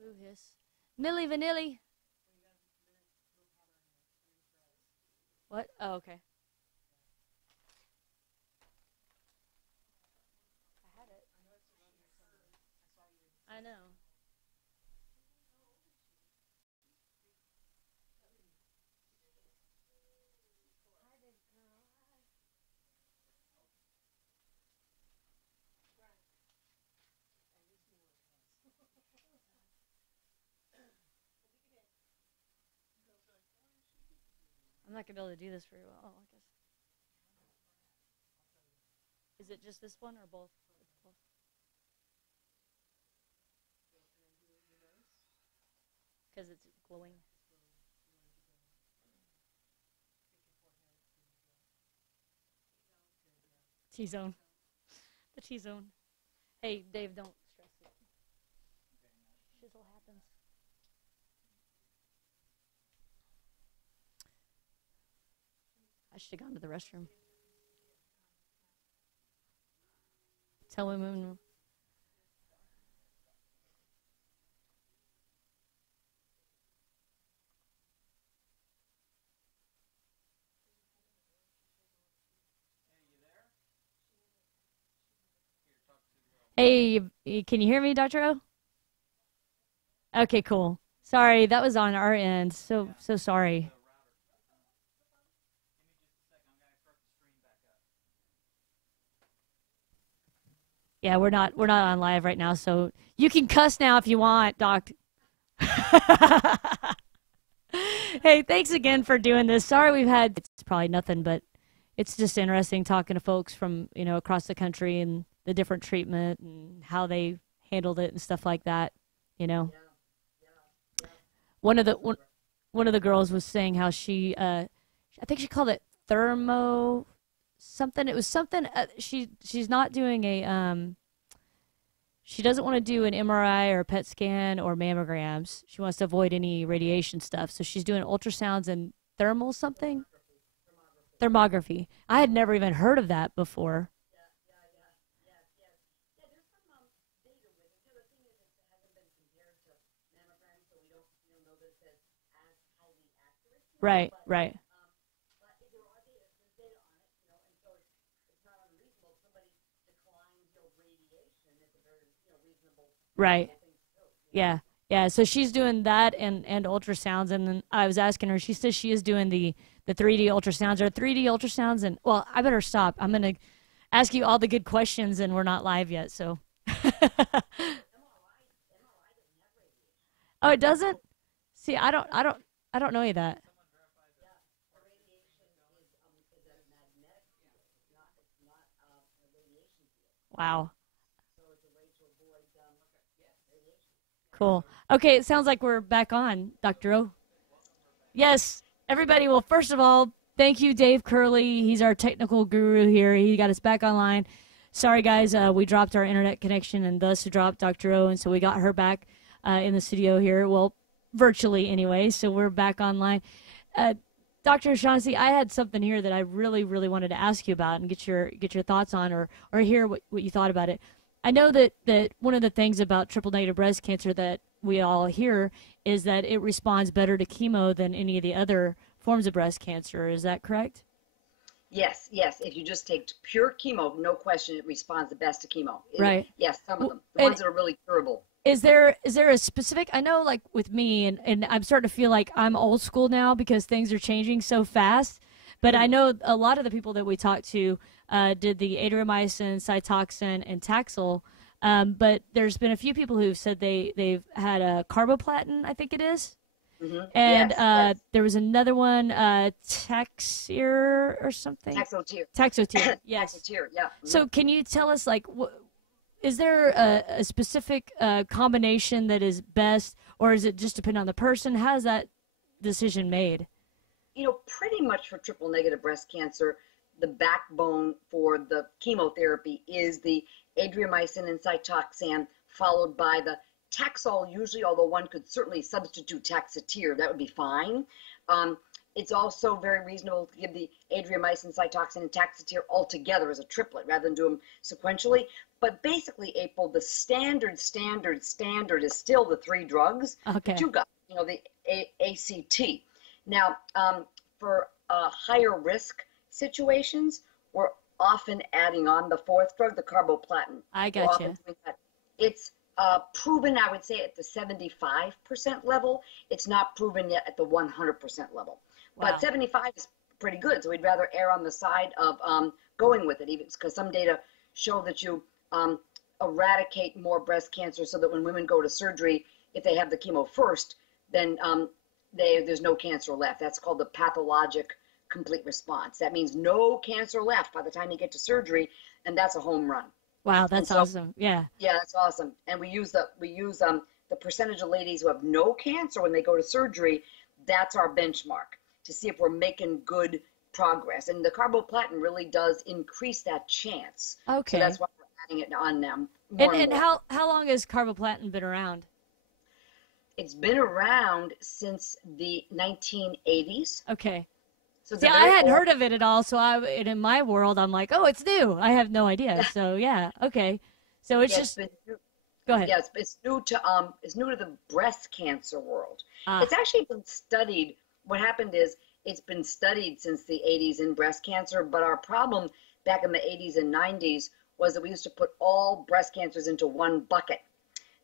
Boo hiss. Milli Vanilli. What? Oh, okay. I had it. I know. I'm not gonna be able to do this very well, I guess. Is it just this one or both? Both. Because it's glowing. T-zone. The T-zone. Hey, Dave, don't stress it. Shizzle happens. I should have gone to the restroom. Tell him. Hey, can you hear me, Dr. O? Okay, cool. Sorry, that was on our end. So sorry. Yeah, we're not on live right now, so you can cuss now if you want, Doc. Hey, thanks again for doing this. Sorry we've had it's probably nothing, but it's just interesting talking to folks from, across the country and the different treatment and how they handled it and stuff like that, you know. One of the one of the girls was saying how I think she called it thermo something. It was something she's not doing she doesn't want to do an MRI or a PET scan or mammograms. She wants to avoid any radiation stuff. So she's doing ultrasounds and thermal something. Thermography. I had never even heard of that before. Right, right. Right. Yeah. Yeah. So she's doing that and ultrasounds. And then I was asking her, she says she is doing the 3D ultrasounds or 3D ultrasounds. And well, I better stop. I'm going to ask you all the good questions and we're not live yet. So, oh, it doesn't? See, I don't know any of that. Wow. Cool. Okay. It sounds like we're back on, Dr. O. Yes, everybody. Well, first of all, thank you, Dave Curley. He's our technical guru here. He got us back online. Sorry, guys, we dropped our internet connection and thus dropped Dr. O, and so we got her back in the studio here. Well, virtually anyway, so we're back online. Uh, Dr. O'Shaughnessy, I had something here that I really, really wanted to ask you about and get your thoughts on or hear what you thought about it. I know that one of the things about triple negative breast cancer that we all hear is that it responds better to chemo than any of the other forms of breast cancer. Is that correct? Yes, yes. If you just take pure chemo, no question, it responds the best to chemo. Right. Yes, some of them. The ones that are really curable. Is there a specific, I know like with me and I'm starting to feel like I'm old school now because things are changing so fast, but I know a lot of the people that we talked to did the adriamycin, Cytoxan, and Taxol, but there's been a few people who've said they've had a carboplatin, I think it is, and Yes, yes. there was another one, Taxir or something. Taxotere. Taxotere, yes. Taxotere, yeah. So can you tell us, like, is there a specific combination that is best, or is it just depend on the person? How is that decision made? Pretty much for triple negative breast cancer, the backbone for the chemotherapy is the adriamycin and Cytoxan, followed by the Taxol, usually, although one could certainly substitute Taxotere, that would be fine. Um, It's also very reasonable to give the adriamycin, Cytoxan, and Taxotere all together as a triplet rather than do them sequentially. But basically, April, the standard is still the 3 drugs that you got, the ACT. Now, for higher risk situations, we're often adding on the 4th drug, the carboplatin. I got you. It's proven, I would say, at the 75% level. It's not proven yet at the 100% level. Wow. But 75 is pretty good, so we'd rather err on the side of going with it, even because some data show that you eradicate more breast cancer, so that when women go to surgery, if they have the chemo first, then there's no cancer left. That's called the pathologic complete response. That means no cancer left by the time you get to surgery, and that's a home run. Wow, that's awesome. Yeah. Yeah, that's awesome. And we use the percentage of ladies who have no cancer when they go to surgery. That's our benchmark to see if we're making good progress. And the carboplatin really does increase that chance. Okay. So that's why we're adding it on them. And how long has carboplatin been around? It's been around since the 1980s. Okay. So yeah, I hadn't heard of it at all. So in my world, I'm like, oh, it's new. I have no idea. So yeah, okay. So it's just. Go ahead. Yes, it's new to the breast cancer world. It's actually been studied. What happened is it's been studied since the 80s in breast cancer, but our problem back in the 80s and 90s was that we used to put all breast cancers into one bucket.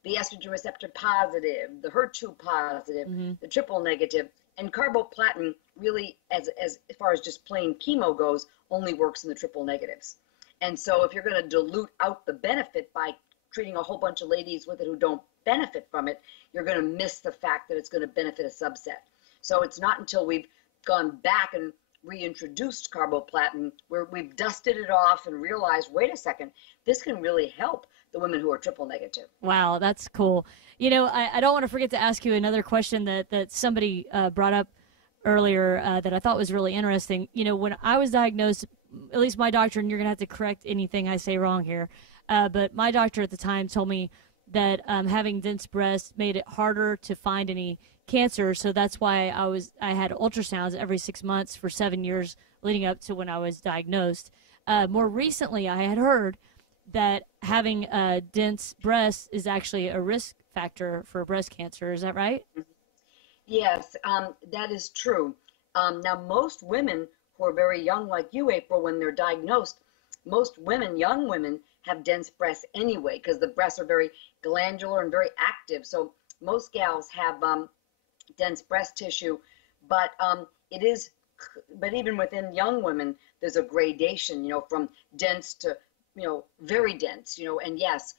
The estrogen receptor positive, the HER2 positive, the triple negative, and carboplatin really, as far as just plain chemo goes, only works in the triple negatives. And so if you're going to dilute out the benefit by treating a whole bunch of ladies with it who don't benefit from it, you're going to miss the fact that it's going to benefit a subset. So it's not until we've gone back and reintroduced carboplatin where we've dusted it off and realized, wait a second, this can really help the women who are triple negative. Wow, that's cool. You know, I don't want to forget to ask you another question that somebody brought up earlier that I thought was really interesting. You know, when I was diagnosed, at least my doctor, and you're going to have to correct anything I say wrong here, but my doctor at the time told me that having dense breasts made it harder to find any cancer. So that's why I had ultrasounds every 6 months for 7 years leading up to when I was diagnosed. More recently, I had heard that having dense breasts is actually a risk factor for breast cancer. Is that right? Yes, that is true. Now, most women who are very young, like you, April, when they're diagnosed, most women, young women, have dense breasts anyway because the breasts are very glandular and very active. So most gals have dense breast tissue, but even within young women, there's a gradation, you know, from dense to, you know, very dense, you know, and yes,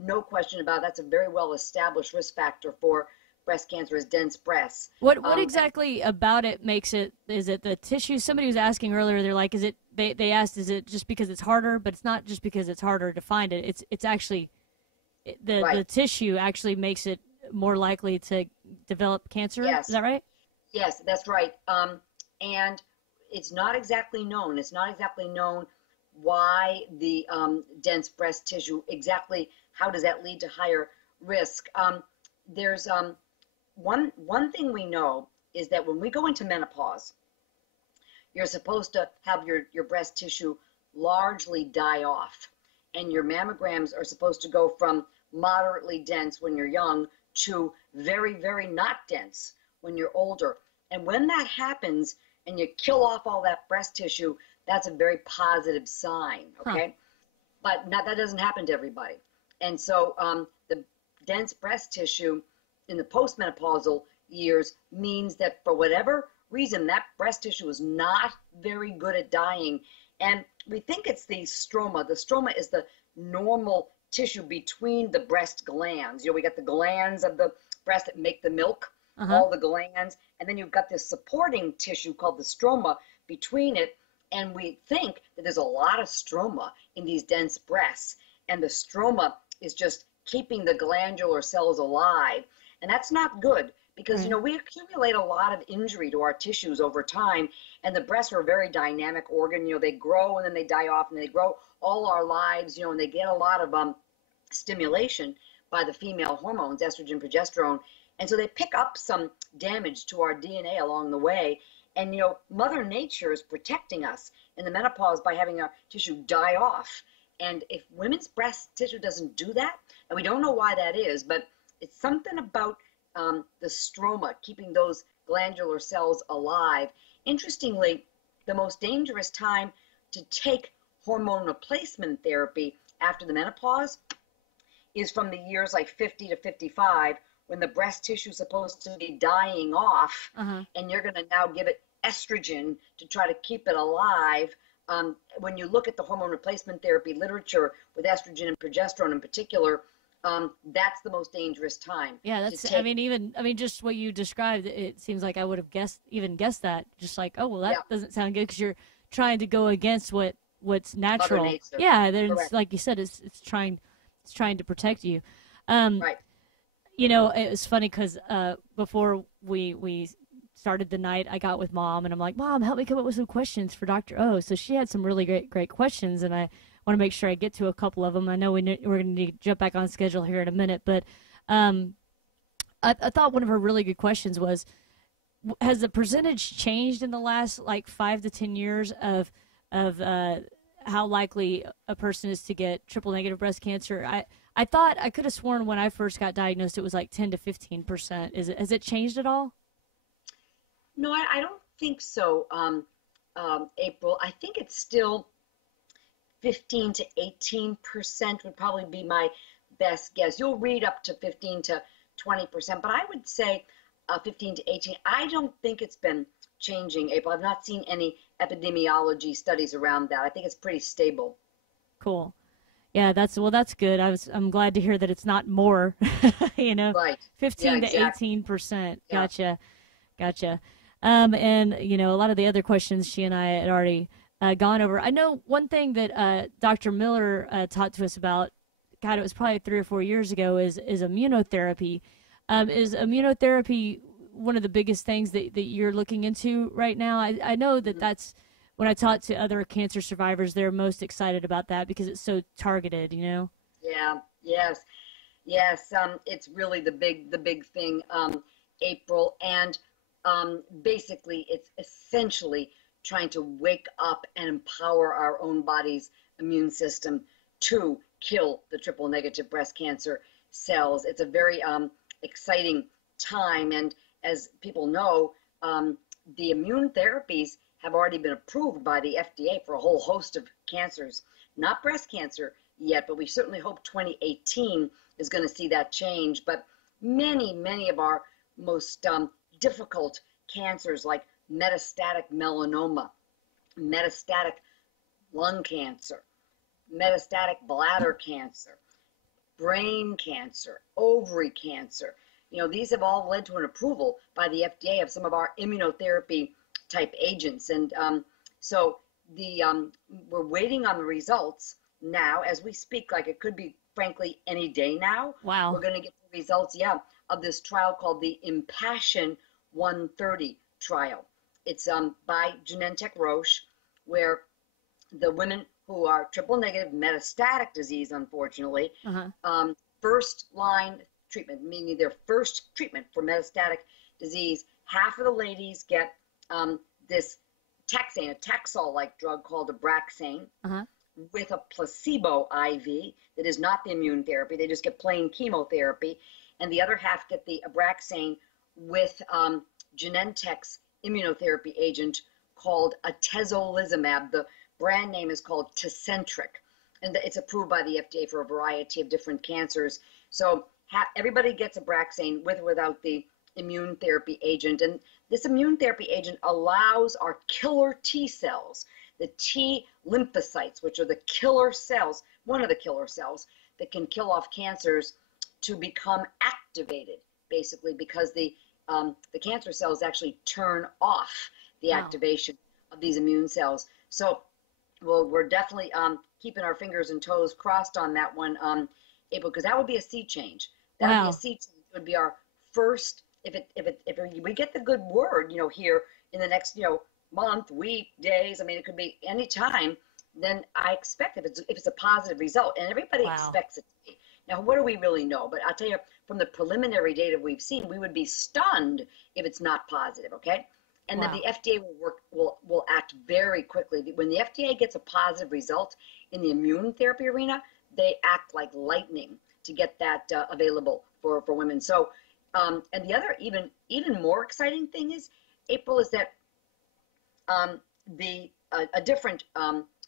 no question about it, that's a very well established risk factor for breast cancer is dense breasts. What exactly about it makes it? Is it the tissue? Somebody was asking earlier. They're like, is it? They asked, is it just because it's harder? But it's not just because it's harder to find it. It's actually the tissue actually makes it more likely to develop cancer. Yes. Is that right? Yes, that's right. And it's not exactly known. It's not exactly known why the dense breast tissue exactly. How does that lead to higher risk? There's one thing we know is that when we go into menopause, you're supposed to have your breast tissue largely die off, and your mammograms are supposed to go from moderately dense when you're young to very, very not dense when you're older. And when that happens and you kill off all that breast tissue, that's a very positive sign, okay? But that doesn't happen to everybody. And so the dense breast tissue in the postmenopausal years means that for whatever reason, that breast tissue is not very good at dying. And we think it's the stroma. The stroma is the normal tissue between the breast glands. You know, we got the glands of the breast that make the milk, all the glands, and then you've got this supporting tissue called the stroma between it. And we think that there's a lot of stroma in these dense breasts, and the stroma is just keeping the glandular cells alive. And that's not good because, you know, we accumulate a lot of injury to our tissues over time, and the breasts are a very dynamic organ. You know, they grow and then they die off, and they grow all our lives, you know, and they get a lot of stimulation. by the female hormones, estrogen, progesterone. And so they pick up some damage to our DNA along the way. And, Mother Nature is protecting us in the menopause by having our tissue die off. And if women's breast tissue doesn't do that, and we don't know why that is, but it's something about the stroma, keeping those glandular cells alive. Interestingly, the most dangerous time to take hormone replacement therapy after the menopause is from the years like 50 to 55, when the breast tissue is supposed to be dying off, and you're going to now give it estrogen to try to keep it alive. When you look at the hormone replacement therapy literature with estrogen and progesterone in particular, that's the most dangerous time. Yeah, that's, just what you described, it seems like I would have guessed that. Just like, oh, well, that doesn't sound good, because you're trying to go against what's natural. Yeah, it's, like you said, it's trying to protect you. Right. It was funny because before we started the night, I got with Mom, and I'm like, Mom, help me come up with some questions for Dr. O. So she had some really great questions, and I want to make sure I get to a couple of them. I know we're going to need to jump back on schedule here in a minute, but I thought one of her really good questions was, has the percentage changed in the last 5 to 10 years of how likely a person is to get triple negative breast cancer? I thought, I could have sworn when I first got diagnosed it was 10 to 15%. Has it changed at all? No, I don't think so, April. I think it's still 15 to 18% would probably be my best guess. You'll read up to 15 to 20%, but I would say 15 to 18. I don't think it's been changing, April. I've not seen any epidemiology studies around that. I think it's pretty stable. Cool. Yeah, that's good. I'm glad to hear that it's not more, Right. 15 to 18%. Gotcha. And a lot of the other questions she and I had already gone over. I know one thing that Dr. Miller talked to us about, God, it was probably 3 or 4 years ago, is immunotherapy. Is immunotherapy one of the biggest things that you're looking into right now? I know that that's, when I talk to other cancer survivors, they're most excited about that because it's so targeted, Yeah. Yes. It's really the big thing, April. And basically, it's essentially trying to wake up and empower our own body's immune system to kill the triple negative breast cancer cells. It's a very exciting time. And as people know, the immune therapies have already been approved by the FDA for a whole host of cancers, not breast cancer yet, but we certainly hope 2018 is going to see that change. But many of our most difficult cancers, like metastatic melanoma, metastatic lung cancer, metastatic bladder cancer, brain cancer, ovary cancer, these have all led to an approval by the FDA of some of our immunotherapy type agents. And so we're waiting on the results now as we speak. It could be, frankly, any day now. Wow. We're going to get the results, of this trial called the Impassion 130 trial. It's by Genentech Roche, where the women who are triple negative metastatic disease, unfortunately, first line treatment, meaning their first treatment for metastatic disease, half of the ladies get this taxane, a Taxol-like drug called Abraxane, with a placebo IV that is not the immune therapy. They just get plain chemotherapy. And the other half get the Abraxane with Genentech's immunotherapy agent called atezolizumab. The brand name is called Tecentriq, and it's approved by the FDA for a variety of different cancers. So everybody gets Abraxane with or without the immune therapy agent. And this immune therapy agent allows our killer T cells, the T lymphocytes, which are the killer cells, one of the killer cells that can kill off cancers, to become activated, basically, because the cancer cells actually turn off the activation of these immune cells. So, well, we're definitely keeping our fingers and toes crossed on that one, April, because that would be a sea change. That would be a sea change. It would be our first, if we get the good word, here in the next, month, week, days. I mean, it could be any time. Then I expect if it's a positive result, and everybody expects it to be. Now, what do we really know? But I'll tell you, from the preliminary data we've seen, we would be stunned if it's not positive, okay? And Wow. then the FDA will act very quickly. When the FDA gets a positive result in the immune therapy arena, they act like lightning to get that available for women. So, and the other even more exciting thing is, April, is that a different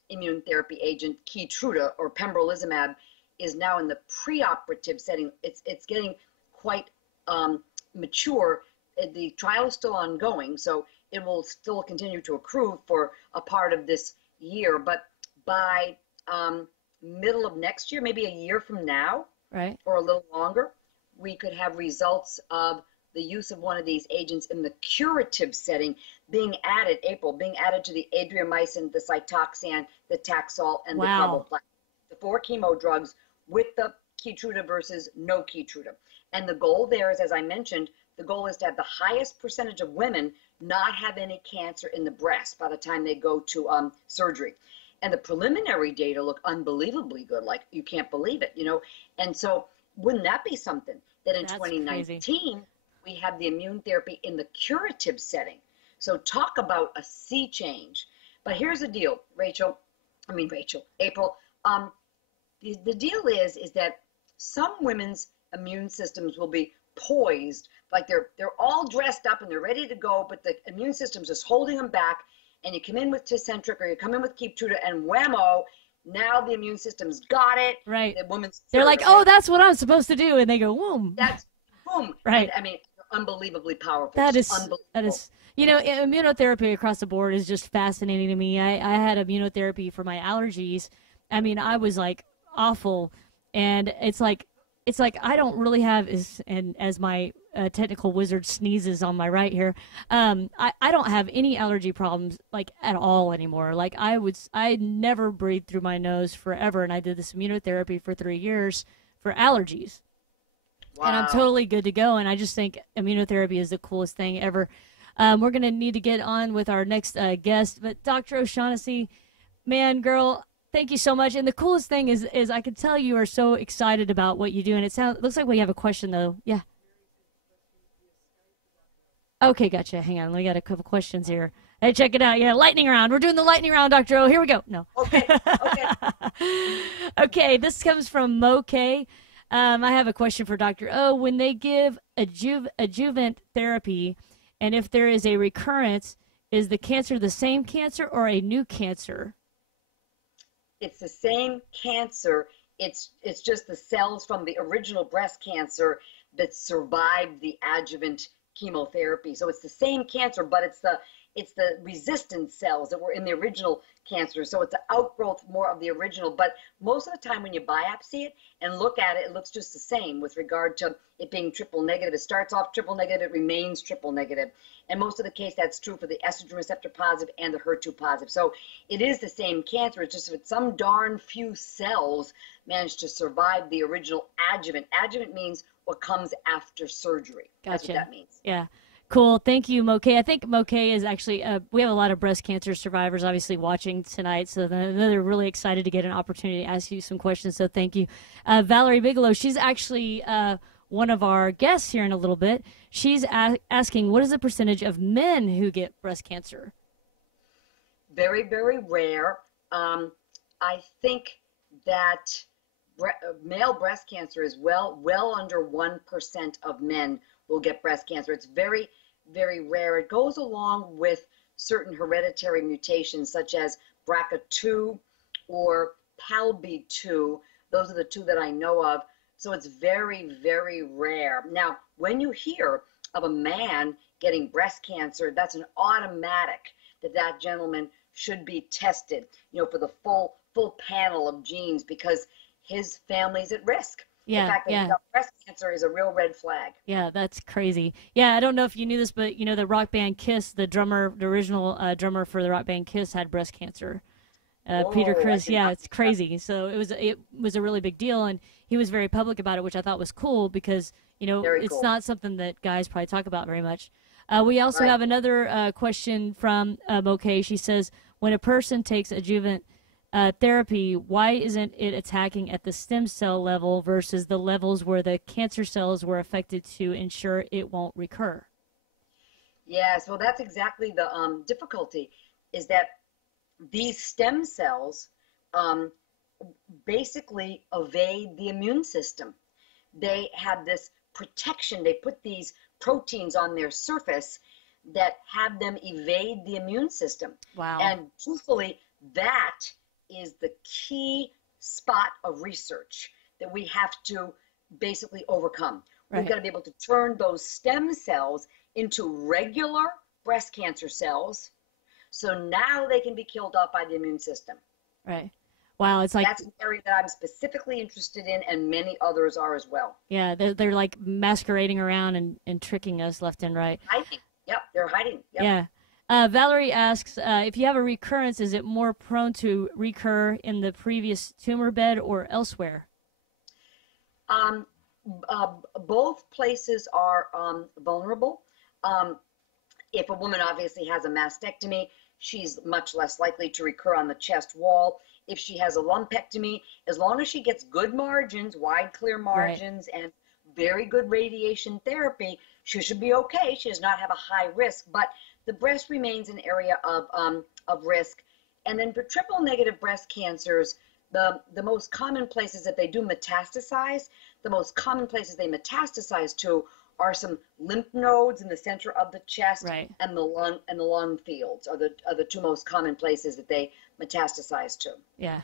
immune therapy agent, Keytruda or pembrolizumab, is now in the preoperative setting. It's getting quite mature. The trial is still ongoing, so it will still continue to accrue for a part of this year. But by middle of next year, maybe a year from now, Right. or a little longer, we could have results of the use of one of these agents in the curative setting being added to the adriamycin, the Cytoxan, the Taxol, and the Wow. carboplatin, the 4 chemo drugs with the Keytruda versus no Keytruda. And the goal there is, as I mentioned, the goal is to have the highest percentage of women not have any cancer in the breast by the time they go to surgery. And the preliminary data look unbelievably good, like you can't believe it, you know. And so wouldn't that be something that in That's 2019 crazy. we have the immune therapy in the curative setting? So talk about a sea change. But here's the deal, April. The deal is that some women's immune systems will be poised, like they're all dressed up and they're ready to go, but the immune system's just holding them back. And you come in with Tecentriq or you come in with Keytruda, and whammo, now the immune system's got it. Right. The woman's They're like, cured, okay? oh, that's what I'm supposed to do. And they go, boom. That's boom. Right. And, I mean, unbelievably powerful. That is, unbelievable. you know, immunotherapy across the board is just fascinating to me. I had immunotherapy for my allergies. I mean, I was like awful. And it's like I don't really have, as my technical wizard sneezes on my right here, I don't have any allergy problems like at all anymore. Like I never breathed through my nose forever. And I did this immunotherapy for 3 years for allergies. Wow. And I'm totally good to go. And I just think immunotherapy is the coolest thing ever. We're going to need to get on with our next guest. But Dr. O'Shaughnessy, man, girl, thank you so much. And the coolest thing is I can tell you are so excited about what you do. And it looks like we have a question, though. Yeah. Okay, gotcha. Hang on. We got a couple questions here. Hey, check it out. Yeah, lightning round. We're doing the lightning round, Dr. O. Here we go. No. Okay. Okay, this comes from Mo K. I have a question for Dr. O. When they give adjuvant therapy, and if there is a recurrence, is the cancer the same cancer or a new cancer? It's the same cancer. It's just the cells from the original breast cancer that survived the adjuvant chemotherapy. So it's the same cancer, but it's the resistant cells that were in the original cancer. So it's an outgrowth more of the original. But most of the time when you biopsy it and look at it, it looks just the same with regard to it being triple negative. It starts off triple negative, it remains triple negative. And most of the case, that's true for the estrogen receptor positive and the HER2 positive. So it is the same cancer. It's just that some darn few cells managed to survive the original adjuvant. Adjuvant means what comes after surgery. Gotcha. That's what that means. Yeah. Cool. Thank you, Mokay. I think Mokay is actually, we have a lot of breast cancer survivors obviously watching tonight, so they're really excited to get an opportunity to ask you some questions, so thank you. Valerie Bigelow, she's actually one of our guests here in a little bit. She's asking, what is the percentage of men who get breast cancer? Very, very rare. I think that male breast cancer is well under 1% of men will get breast cancer. It's very, very rare. It goes along with certain hereditary mutations such as BRCA2 or PALB2. Those are the two that I know of. So it's very, very rare. Now, when you hear of a man getting breast cancer, that's an automatic that gentleman should be tested, for the full panel of genes, because his family's at risk. Yeah, the fact that he's got breast cancer is a real red flag. Yeah, that's crazy. Yeah, I don't know if you knew this, but the rock band Kiss, the original drummer for the rock band Kiss had breast cancer. Peter Criss, yeah, it's crazy. So it was a really big deal, and he was very public about it, which I thought was cool because it's not something that guys probably talk about very much. We also have another question from Mokay. She says, when a person takes adjuvant therapy, why isn't it attacking at the stem cell level versus the levels where the cancer cells were affected to ensure it won't recur? Yes, well, that's exactly the difficulty, is that these stem cells um, basically evade the immune system. They have this protection. They put these proteins on their surface that have them evade the immune system. Wow. And truthfully, that is the key spot of research that we have to basically overcome. Right. We've got to be able to turn those stem cells into regular breast cancer cells, so now they can be killed off by the immune system. Right. Wow, it's like, that's an area that I'm specifically interested in, and many others are as well. Yeah, they're like masquerading around and tricking us left and right. Hiding. Yep, they're hiding. Yep. Yeah. Valerie asks, if you have a recurrence, is it more prone to recur in the previous tumor bed or elsewhere? Both places are vulnerable. If a woman obviously has a mastectomy, she's much less likely to recur on the chest wall. If she has a lumpectomy, as long as she gets good margins, wide, clear margins, right, and very good radiation therapy, she should be okay. She does not have a high risk, but the breast remains an area of risk. And then for triple negative breast cancers, the most common places that they do metastasize, the most common places they metastasize to are some lymph nodes in the center of the chest, right, and the lung fields are the two most common places that they metastasize to. Yeah.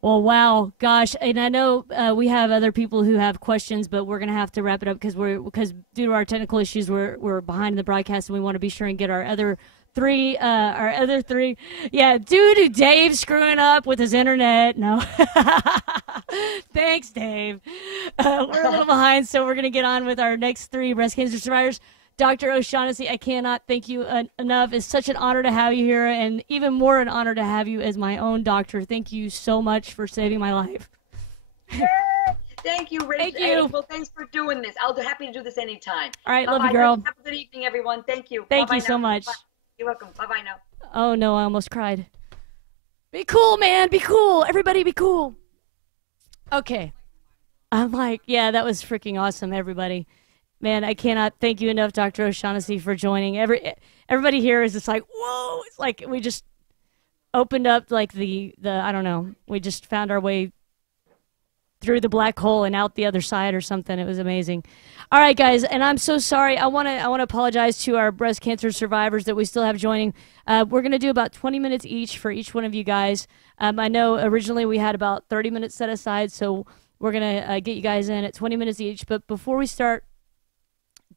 Well, wow, gosh, and I know we have other people who have questions, but we're gonna have to wrap it up because due to our technical issues, we're behind the broadcast, and we want to be sure and get our other three. Yeah, due to Dave screwing up with his internet. No, thanks, Dave. We're a little behind, so we're gonna get on with our next three breast cancer survivors. Dr. O'Shaughnessy, I cannot thank you enough. It's such an honor to have you here, and even more an honor to have you as my own doctor. Thank you so much for saving my life. Thank you, Rachel. Thank you. Well, thanks for doing this. I'll be happy to do this anytime. All right, love you, girl. Have a good evening, everyone. Thank you. Thank you so much. Bye. You're welcome. Bye-bye now. Oh, no, I almost cried. Be cool, man. Be cool. Everybody be cool. Okay. I'm like, yeah, that was freaking awesome, everybody. Man, I cannot thank you enough, Dr. O'Shaughnessy, for joining. Everybody here is just like, whoa. It's like we just opened up like the I don't know. We just found our way through the black hole and out the other side or something. It was amazing. All right, guys, and I'm so sorry. I want to apologize to our breast cancer survivors that we still have joining. We're going to do about 20 minutes each for each one of you guys. I know originally we had about 30 minutes set aside, so we're going to get you guys in at 20 minutes each. But before we start,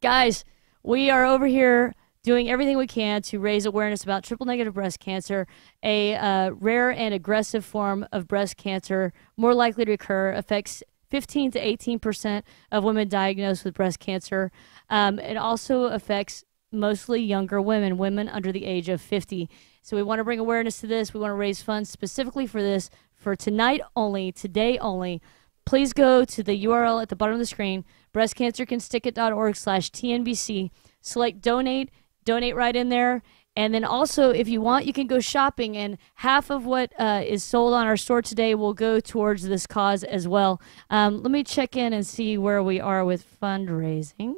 guys, we are over here doing everything we can to raise awareness about triple-negative breast cancer, a rare and aggressive form of breast cancer, more likely to recur, affects 15 to 18% of women diagnosed with breast cancer. It also affects mostly younger women under the age of 50. So we want to bring awareness to this. We want to raise funds specifically for this, for tonight only, today only. Please go to the URL at the bottom of the screen, breastcancercanstickit.org/TNBC. Select donate right in there. And then also, if you want, you can go shopping, and half of what is sold on our store today will go towards this cause as well. Let me check in and see where we are with fundraising.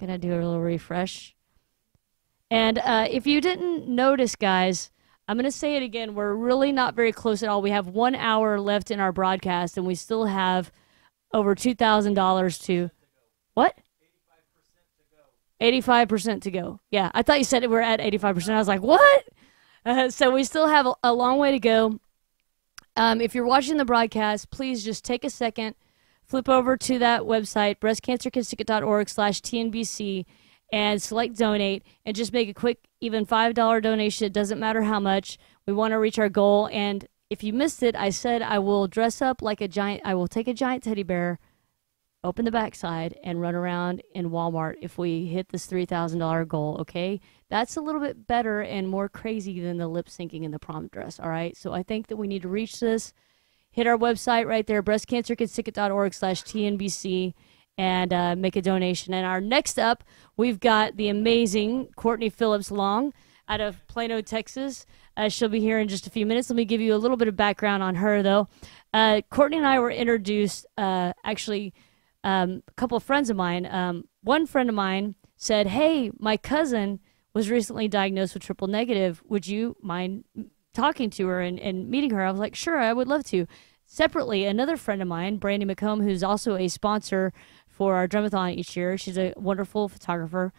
Gonna do a little refresh. And if you didn't notice, guys, I'm going to say it again. We're really not very close at all. We have 1 hour left in our broadcast, and we still have over $2,000 to... What? 85% to go. Yeah, I thought you said we're at 85%. I was like, what? So we still have a long way to go. If you're watching the broadcast, please just take a second, flip over to that website, breastcancercanstickit.org/TNBC, and select donate, and just make a quick, even $5 donation. It doesn't matter how much. We want to reach our goal. And if you missed it, I said I will dress up like a giant. I will take a giant teddy bear, open the backside, and run around in Walmart if we hit this $3,000 goal, okay? That's a little bit better and more crazy than the lip syncing in the prom dress, all right? So I think that we need to reach this. Hit our website right there, breastcancercanstickit.org/TNBC, and make a donation. And our next up, we've got the amazing Courtney Phillips Long out of Plano, Texas. She'll be here in just a few minutes. Let me give you a little bit of background on her, though. Courtney and I were introduced, actually, a couple of friends of mine. One friend of mine said, hey, my cousin was recently diagnosed with triple negative. Would you mind talking to her and meeting her? I was like, sure, I would love to. Separately, another friend of mine, Brandy McComb, who's also a sponsor for our Drumathon each year. She's a wonderful photographer.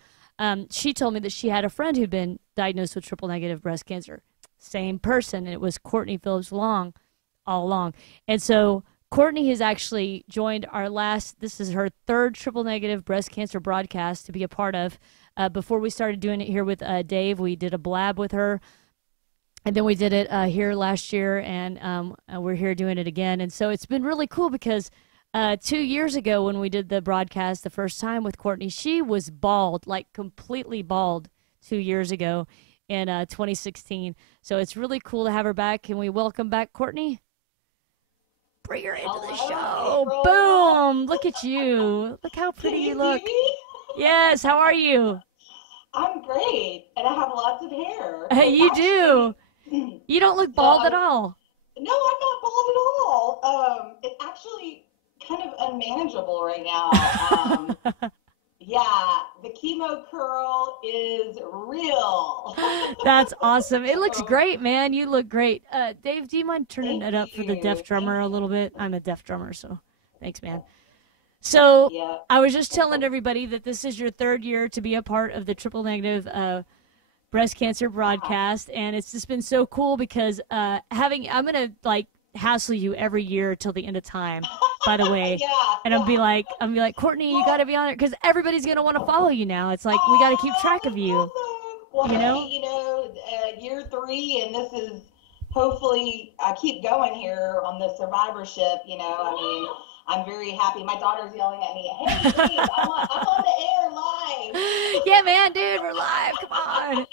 She told me that she had a friend who'd been diagnosed with triple negative breast cancer. Same person, and it was Courtney Phillips Long all along. And so Courtney has actually joined our this is her third triple negative breast cancer broadcast to be a part of. Before we started doing it here with Dave, we did a blab with her. And then we did it here last year, and we're here doing it again. And so it's been really cool because 2 years ago when we did the broadcast the first time with Courtney, she was bald, like completely bald 2 years ago in 2016. So it's really cool to have her back. Can we welcome back Courtney? Bring her into the show. April. Boom. Look at you. Look how pretty you look. Yes. How are you? I'm great. And I have lots of hair. You do. You don't look bald at all. No, I'm not bald at all. It's actually kind of unmanageable right now. Yeah, the chemo curl is real. That's awesome. It looks great, man. You look great. Dave, do you mind turning it up for the deaf drummer a little bit? I'm a deaf drummer, so thanks, man. So yeah. I was just telling everybody that this is your third year to be a part of the triple negative breast cancer broadcast, and it's just been so cool because I'm going to like hassle you every year till the end of time, by the way. Yeah, and I'll be like, Courtney, you got to be on it because everybody's going to want to follow you now. It's like we got to keep track of you. Well, year 3, and this is hopefully I keep going here on the survivorship. I mean, I'm very happy. My daughter's yelling at me, "Hey, Dave, I'm on the air live." Yeah, man, dude, we're live. Come on.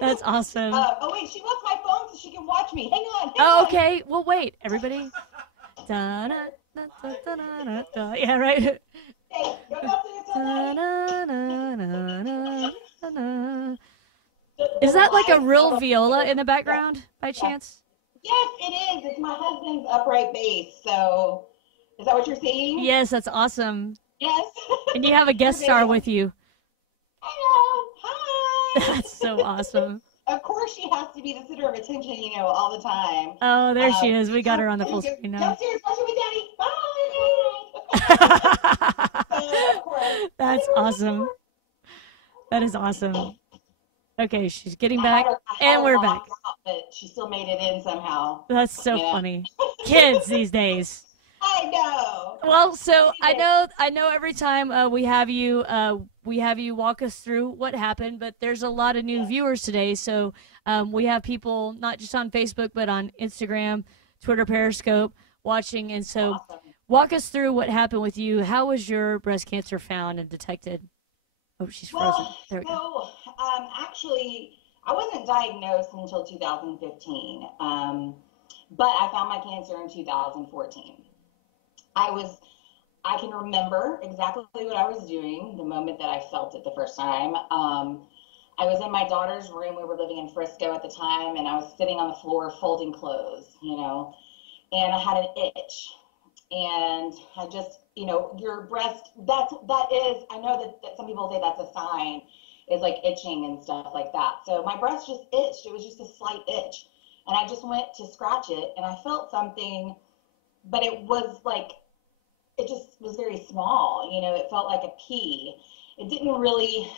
That's awesome. Oh wait, she wants my phone so she can watch me. Hang on. Okay. Well, wait, everybody. Da, da, da, da, da, da, da. Yeah, right. Hey, go Is that like a real viola in the background by chance? Yes, it is. It's my husband's upright bass. So, is that what you're seeing? Yes, that's awesome. Yes. And you have a guest star with you. Hello. Hi. That's so awesome. Of course, she has to be the center of attention, all the time. Oh, there she is. We got her on the full screen now. Downstairs, watching with Daddy. Bye. Of course. That's awesome. That is awesome. Okay, she's getting back, and we're back. But she still made it in somehow. That's so funny. Kids these days. I know. Well, so I know. Every time we have you walk us through what happened. But there's a lot of new viewers today, so we have people not just on Facebook but on Instagram, Twitter, Periscope watching. And so, walk us through what happened with you. How was your breast cancer found and detected? Oh, she's frozen. There we go. Actually, I wasn't diagnosed until 2015, but I found my cancer in 2014. I can remember exactly what I was doing the moment that I felt it the first time. I was in my daughter's room. We were living in Frisco at the time, and I was sitting on the floor folding clothes, and I had an itch. And I just, your breast, that is, I know that some people say that's a sign, is like itching and stuff like that. So my breast just itched. It was just a slight itch. And I just went to scratch it, and I felt something, but it was like, it just was very small. It felt like a pea. It didn't really,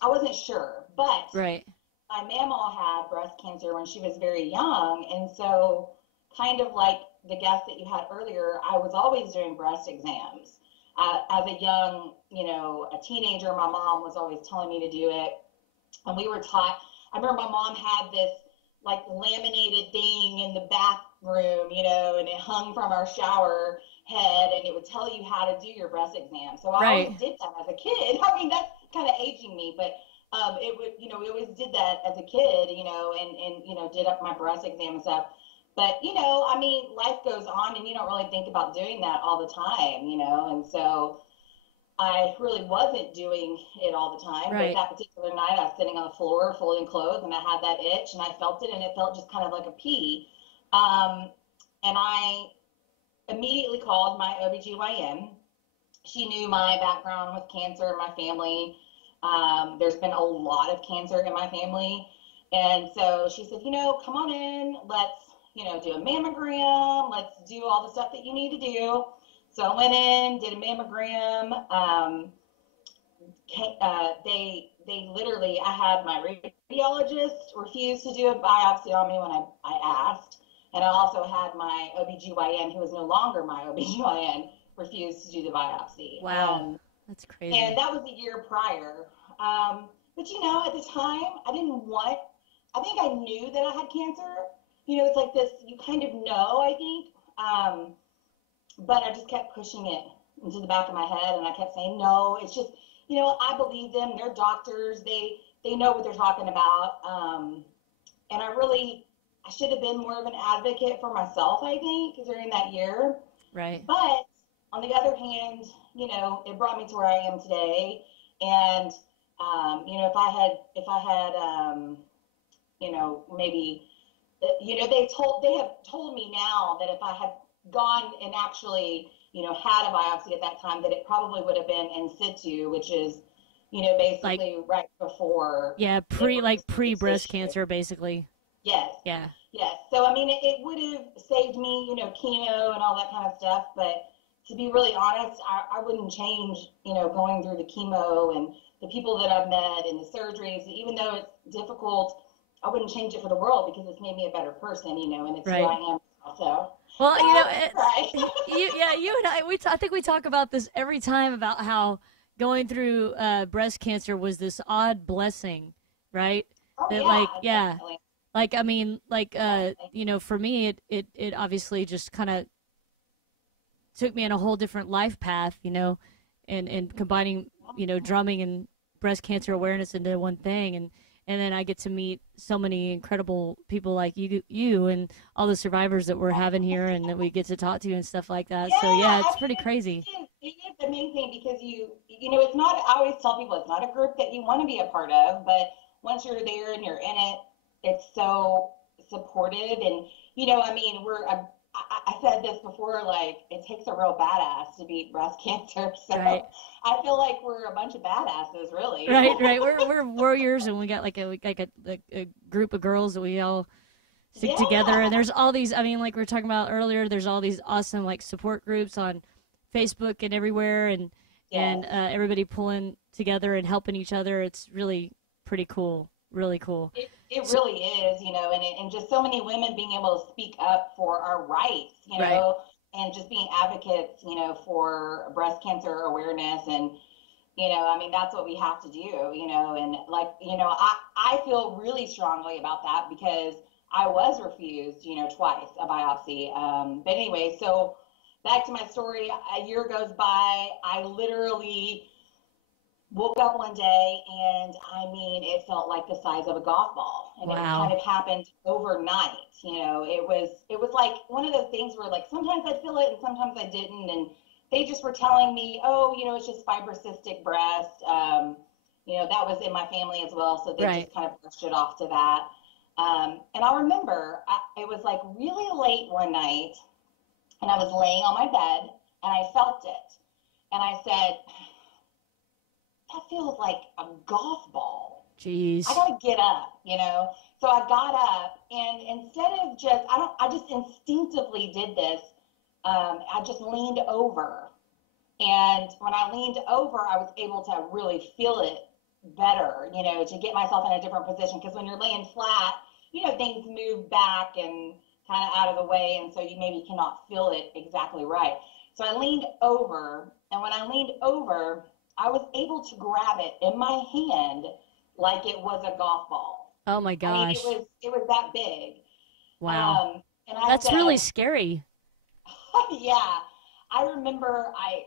I wasn't sure. But right. My mamaw had breast cancer when she was very young. And so kind of like the guest that you had earlier, I was always doing breast exams. As a young, a teenager, my mom was always telling me to do it. And we were taught, I remember my mom had this like laminated thing in the bathroom, and it hung from our shower head, and it would tell you how to do your breast exam. So I always did that as a kid. I mean, that's kind of aging me, but it would, we always did that as a kid, and did up my breast exam and stuff. But, I mean, life goes on, and you don't really think about doing that all the time, and so I really wasn't doing it all the time, Right. but that particular night I was sitting on the floor folding clothes and I had that itch and I felt it and it felt just kind of like a pee. And I immediately called my OBGYN. She knew my background with cancer in my family. There's been a lot of cancer in my family. And so she said, come on in, let's, do a mammogram. Let's do all the stuff that you need to do. So I went in, did a mammogram. They literally, I had my radiologist refuse to do a biopsy on me when I asked. And I also had my OBGYN, who is no longer my OBGYN, refuse to do the biopsy. Wow. That's crazy. And that was the year prior. But at the time, I think I knew that I had cancer. It's like this, you kind of know, I think. But I just kept pushing it into the back of my head, and I kept saying, no, it's just, I believe them. They're doctors. They know what they're talking about. And I should have been more of an advocate for myself, I think, during that year. Right. But on the other hand, it brought me to where I am today. And, if I had, maybe, they have told me now that if I had gone and actually, had a biopsy at that time, that it probably would have been in situ, which is, basically right before. Yeah, pre breast cancer, basically. Yes. Yeah. Yes. So, it would have saved me, chemo and all that kind of stuff. But to be really honest, I wouldn't change, going through the chemo and the people that I've met and the surgeries, even though it's difficult, I wouldn't change it for the world because it's made me a better person, and it's right. who I am also. Well, right. you and I think we talk about this every time about how going through breast cancer was this odd blessing, right? Oh, that, definitely. for me, it obviously just kind of took me in a whole different life path, and combining, drumming and breast cancer awareness into one thing. And then I get to meet so many incredible people like you and all the survivors that we're having here and that we get to talk to and stuff like that. Yeah, so yeah, it's pretty crazy. It is amazing because it's not, I always tell people it's not a group that you want to be a part of, but once you're there and you're in it, it's so supportive. And, I said this before, like, it takes a real badass to beat breast cancer. So right. I feel like we're a bunch of badasses, really. Right. We're warriors, and we got like a group of girls that we all stick together. And there's all these, like we were talking about earlier, there's all these awesome like support groups on Facebook and everywhere, and everybody pulling together and helping each other. It's really pretty cool. Really cool. It really is, and just so many women being able to speak up for our rights, right. and just being advocates, for breast cancer awareness. And, that's what we have to do, and I feel really strongly about that because I was refused, twice a biopsy. But anyway, so back to my story, a year goes by, I literally woke up one day and it felt like the size of a golf ball, and wow. It kind of happened overnight. It was like one of those things where like sometimes I'd feel it and sometimes I didn't, and they just were telling me, oh, it's just fibrocystic breast. That was in my family as well, so they right. just kind of brushed it off to that. And I remember it was like really late one night, and I was laying on my bed and I felt it, and I said, that feels like a golf ball. Jeez. I gotta get up, So I got up, and instead of I just instinctively did this. I just leaned over, and when I leaned over, I was able to really feel it better, to get myself in a different position. Because when you're laying flat, things move back and kind of out of the way, and so you maybe cannot feel it exactly right. So I leaned over, and when I leaned over, I was able to grab it in my hand like it was a golf ball. Oh my gosh! It was that big. Wow. And that's really scary. Yeah, I remember I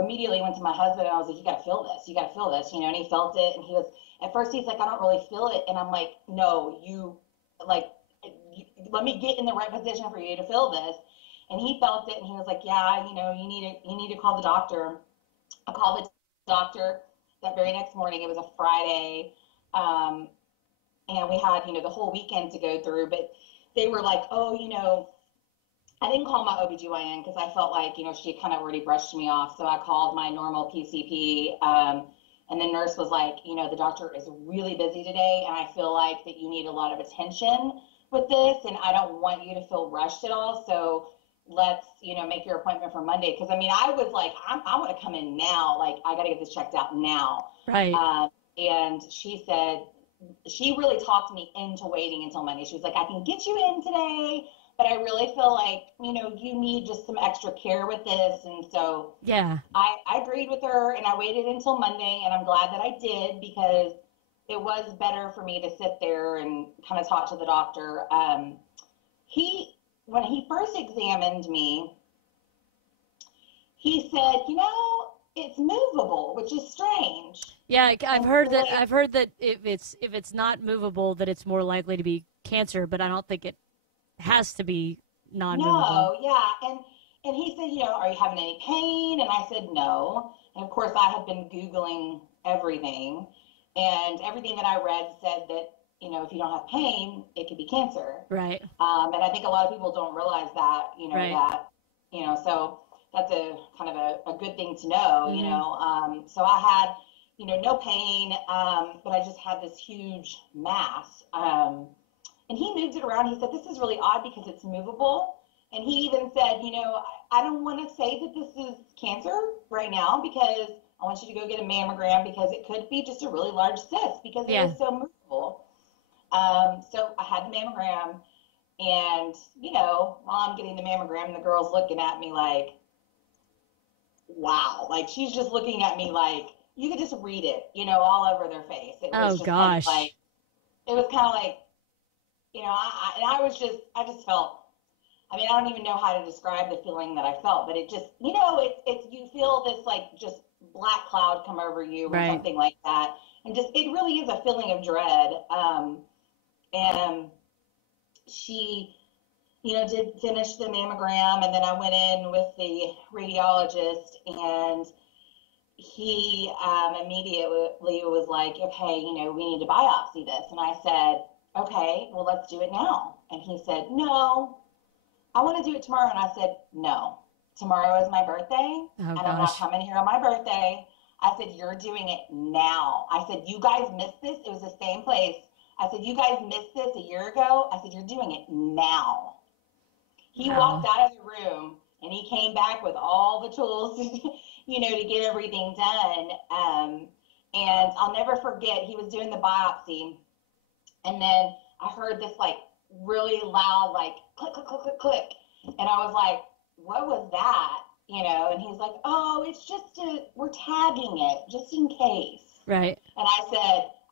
immediately went to my husband and I was like, "You got to feel this. You got to feel this." And he felt it, and he was at first he's like, "I don't really feel it," and I'm like, "No, let me get in the right position for you to feel this." And he felt it, and he was like, "Yeah, you need to call the doctor." I called the doctor that very next morning. It was a Friday. And we had, the whole weekend to go through, but they were like, oh, I didn't call my OBGYN because I felt like, she had kind of already brushed me off. So I called my normal PCP. And the nurse was like, the doctor is really busy today, and I feel like that you need a lot of attention with this, and I don't want you to feel rushed at all. So let's, make your appointment for Monday. Because, I was like, I want to come in now. Like, I got to get this checked out now. Right. And she said, she really talked me into waiting until Monday. She was like, I can get you in today, but I really feel like, you need just some extra care with this. And so yeah, I agreed with her, and I waited until Monday, and I'm glad that I did, because it was better for me to sit there and kind of talk to the doctor. When he first examined me, he said, it's movable, which is strange. Yeah, I've heard that if it's not movable, that it's more likely to be cancer, but I don't think it has to be non-movable. No, yeah, and he said, are you having any pain? And I said no. And of course, I had been Googling everything, and everything that I read said that, if you don't have pain, it could be cancer. Right. And I think a lot of people don't realize that, right. So that's a kind of a good thing to know, Mm-hmm. So I had, no pain, but I just had this huge mass. And he moved it around. He said, this is really odd because it's movable. And he even said, I don't want to say that this is cancer right now, because I want you to go get a mammogram, because it could be just a really large cyst, because it is so movable. So I had the mammogram, and, while I'm getting the mammogram, the girl's looking at me like, wow. Like, she's just looking at me like, you could just read it, all over their face. It was just gosh. Kind of like, it was kind of like, I just felt, I don't even know how to describe the feeling that I felt, but it just, it's you feel this like just black cloud come over you, or something like that. And just, it really is a feeling of dread. And she, did finish the mammogram, and then I went in with the radiologist, and he immediately was like, okay, we need to biopsy this. And I said, okay, well, let's do it now. And he said, no, I want to do it tomorrow. And I said, no, tomorrow is my birthday, and I'm not coming here on my birthday. I said, you're doing it now. I said, you guys missed this. It was the same place. I said, you guys missed this a year ago. I said, you're doing it now. He walked out of the room, and he came back with all the tools, to get everything done. And I'll never forget, he was doing the biopsy, and then I heard this like really loud, like click, click, click, click, click. And I was like, what was that? And he's like, oh, it's just we're tagging it just in case. Right. And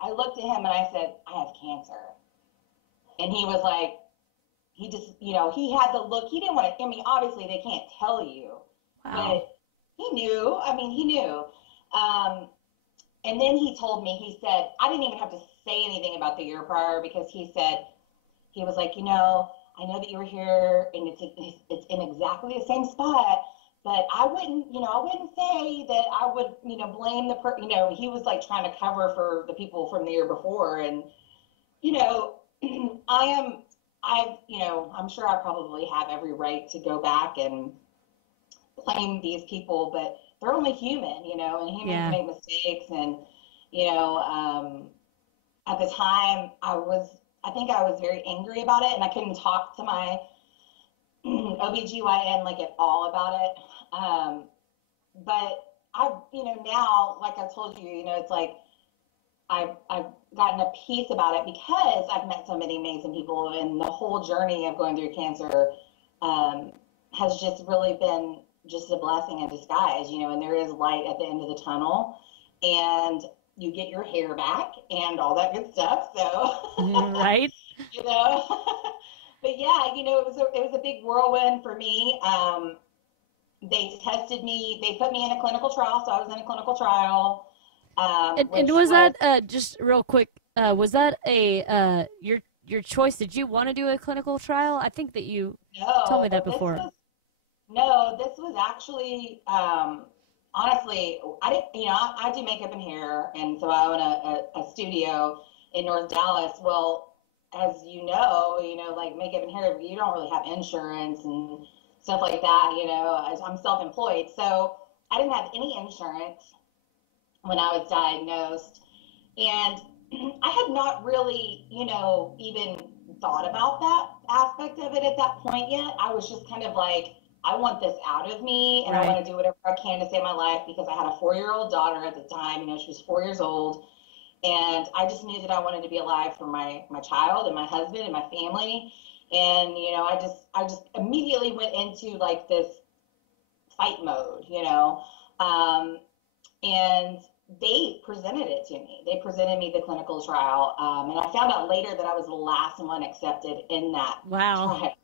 I looked at him and I said, I have cancer. And he was like, he just, he had the look. He didn't want to, obviously they can't tell you. Wow. But he knew. He knew. And then he told me, he said, I didn't even have to say anything about the year prior, because he was like, I know that you were here, and it's in exactly the same spot, but I wouldn't say that I would, blame the he was like trying to cover for the people from the year before. And, I'm sure I probably have every right to go back and blame these people, but they're only human, and humans make mistakes. And, at the time I think I was very angry about it, and I couldn't talk to my OBGYN like at all about it. But I've, now, like I told you, it's like I've gotten a peace about it, because I've met so many amazing people, and the whole journey of going through cancer has just really been just a blessing in disguise, and there is light at the end of the tunnel, and you get your hair back and all that good stuff. So, right. But yeah, it was a big whirlwind for me. They tested me, they put me in a clinical trial. So I was in a clinical trial. And was that, just real quick, was that your choice? Did you want to do a clinical trial? I think that you told me that before. This was actually, honestly, I didn't, I do makeup and hair, and so I own a studio in North Dallas. Well, as like makeup and hair, you don't really have insurance and stuff like that, I'm self-employed. So I didn't have any insurance when I was diagnosed. And I had not really, even thought about that aspect of it at that point yet. I was just kind of like, I want this out of me, and I want to do whatever I can to save my life, because I had a 4-year-old daughter at the time. She was 4 years old, and I just knew that I wanted to be alive for my child and my husband and my family. And I just immediately went into like this fight mode, and they presented it to me. They presented me the clinical trial, and I found out later that I was the last one accepted in that trial.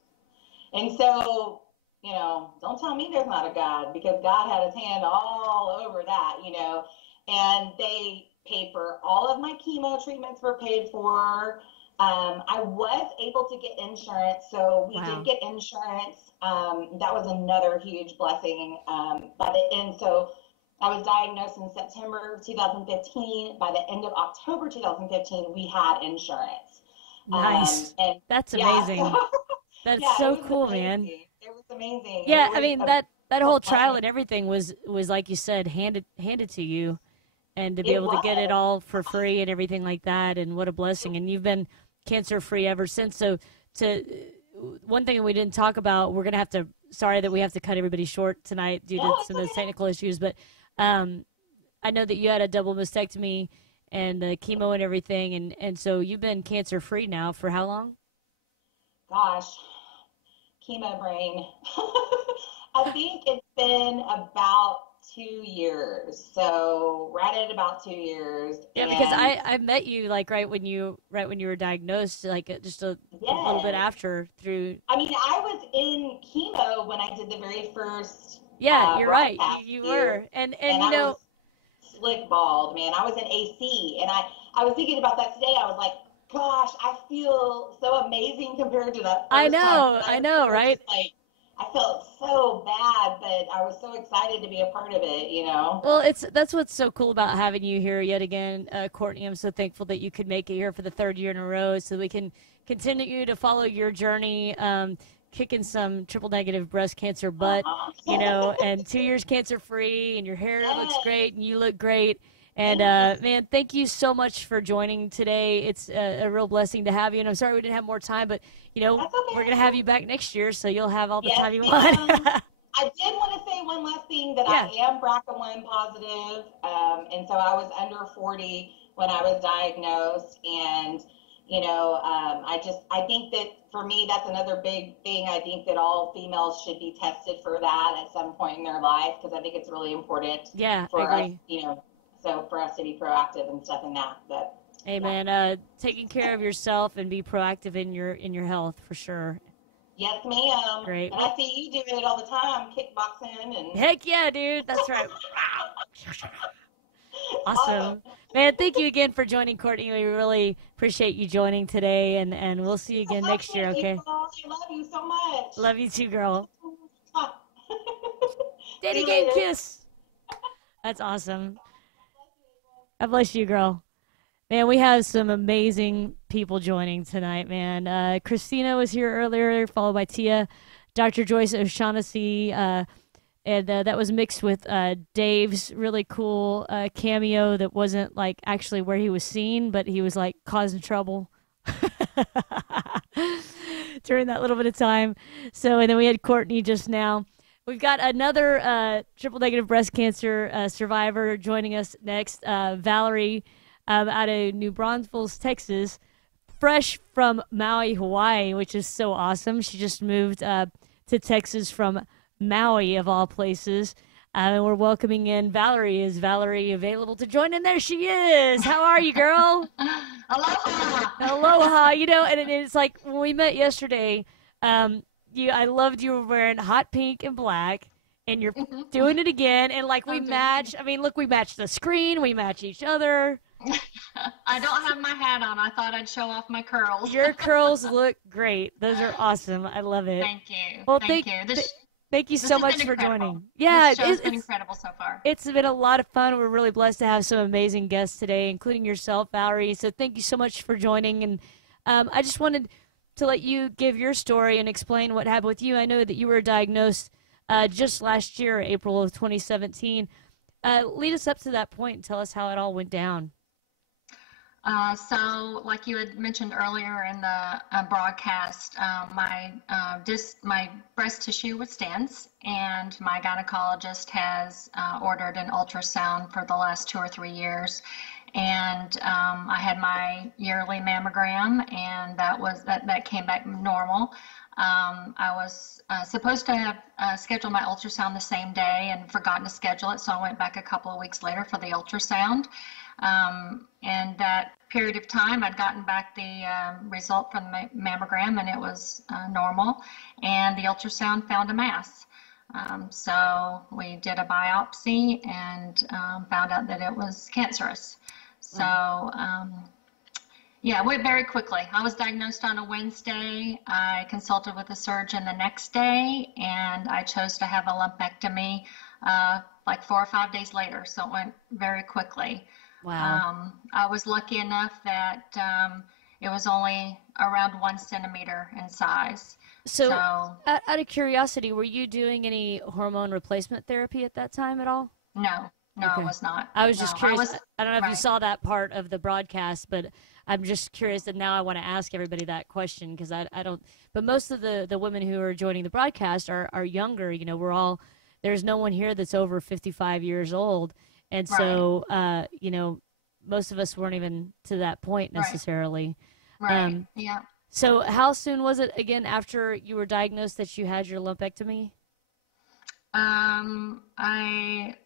And so, don't tell me there's not a God, because God had his hand all over that, and they paid for all of my chemo treatments were paid for. I was able to get insurance, so we did get insurance. That was another huge blessing by the end. So I was diagnosed in September of 2015. By the end of October 2015, we had insurance. Nice. And that's amazing. That's so cool, amazing. Man. It was amazing. Yeah, I mean, that whole trial and everything was like you said, handed to you, and to be able to get it all for free and everything like that, and what a blessing. And you've been cancer-free ever since. So one thing we didn't talk about, we're going to have to, sorry that we have to cut everybody short tonight due to some of those technical issues, but I know that you had a double mastectomy and the chemo and everything, and so you've been cancer-free now for how long? Gosh, chemo brain. I think it's been about 2 years. So right at about 2 years. Yeah, because I met you like right when you were diagnosed, like just a little bit after through. I mean, I was in chemo when I did the very first. Yeah, you're right. You were, and I was slick bald, man. I was in AC, and I was thinking about that today. I was like, gosh, I feel so amazing compared to that. I know, right? Like, I felt so bad, but I was so excited to be a part of it, Well, that's what's so cool about having you here yet again, Courtney. I'm so thankful that you could make it here for the 3rd year in a row, so we can continue to follow your journey, kicking some triple-negative breast cancer butt, and 2 years cancer-free, and your hair looks great, and you look great. And, man, thank you so much for joining today. It's a real blessing to have you. And I'm sorry we didn't have more time, but, we're going to have you back next year, so you'll have all the time you want. I did want to say one last thing, that I am BRCA1 positive. And so I was under 40 when I was diagnosed. And, I think that for me, that's another big thing. I think that all females should be tested for that at some point in their life, because I think it's really important for us, so for us to be proactive and stuff in that. But hey, man, taking care of yourself and be proactive in your health for sure. Yes, ma'am. Great. And I see you doing it all the time, kickboxing and. Heck yeah, dude. That's right. Awesome. Man, thank you again for joining, Courtney. We really appreciate you joining today, and we'll see you again next year, okay? I love you so much. Love you too, girl. Daddy game kiss. That's awesome. God bless you, girl. Man, we have some amazing people joining tonight, man. Christina was here earlier, followed by Tia, Dr. Joyce O'Shaughnessy, and that was mixed with Dave's really cool cameo that wasn't like actually where he was seen, but he was like causing trouble during that little bit of time. So, and then we had Courtney just now. We've got another triple-negative breast cancer survivor joining us next, Valerie, out of New Braunfels, Texas, fresh from Maui, Hawaii, which is so awesome. She just moved to Texas from Maui, of all places. And we're welcoming in Valerie. Is Valerie available to join in? There she is. How are you, girl? Aloha. Aloha. And it's like when we met yesterday, I loved you were wearing hot pink and black, and you're doing it again. And like we match. I mean, look, we match the screen. We match each other. I don't have my hat on. I thought I'd show off my curls. Your curls look great. Those are awesome. I love it. Thank you. Well, thank you. Thank you This so has much been for incredible. joining. Yeah, This show's been incredible so far. it's been a lot of fun. We're really blessed to have some amazing guests today, including yourself, Valerie. So thank you so much for joining. And I just wanted to let you give your story and explain what happened with you. I know that you were diagnosed just last year, April of 2017. Lead us up to that point and tell us how it all went down. So, like you had mentioned earlier in the broadcast, my breast tissue was dense, and my gynecologist has ordered an ultrasound for the last 2 or 3 years. And I had my yearly mammogram, and that came back normal. I was supposed to have scheduled my ultrasound the same day and forgotten to schedule it, so I went back a couple of weeks later for the ultrasound. And that period of time, I'd gotten back the result from the mammogram, and it was normal, and the ultrasound found a mass. So we did a biopsy and found out that it was cancerous. So yeah, it went very quickly. I was diagnosed on a Wednesday. I consulted with a surgeon the next day, and I chose to have a lumpectomy like 4 or 5 days later. So it went very quickly. Wow. I was lucky enough that it was only around 1 centimeter in size. So out of curiosity, were you doing any hormone replacement therapy at that time at all? No, Okay. I was not. I was just curious. I don't know if you right. saw that part of the broadcast, but I'm just curious, and now I want to ask everybody that question because I don't. But most of the women who are joining the broadcast are younger. You know, there's no one here that's over 55 years old, and so you know, most of us weren't even to that point necessarily. Right. Yeah. So how soon was it again after you were diagnosed that you had your lumpectomy?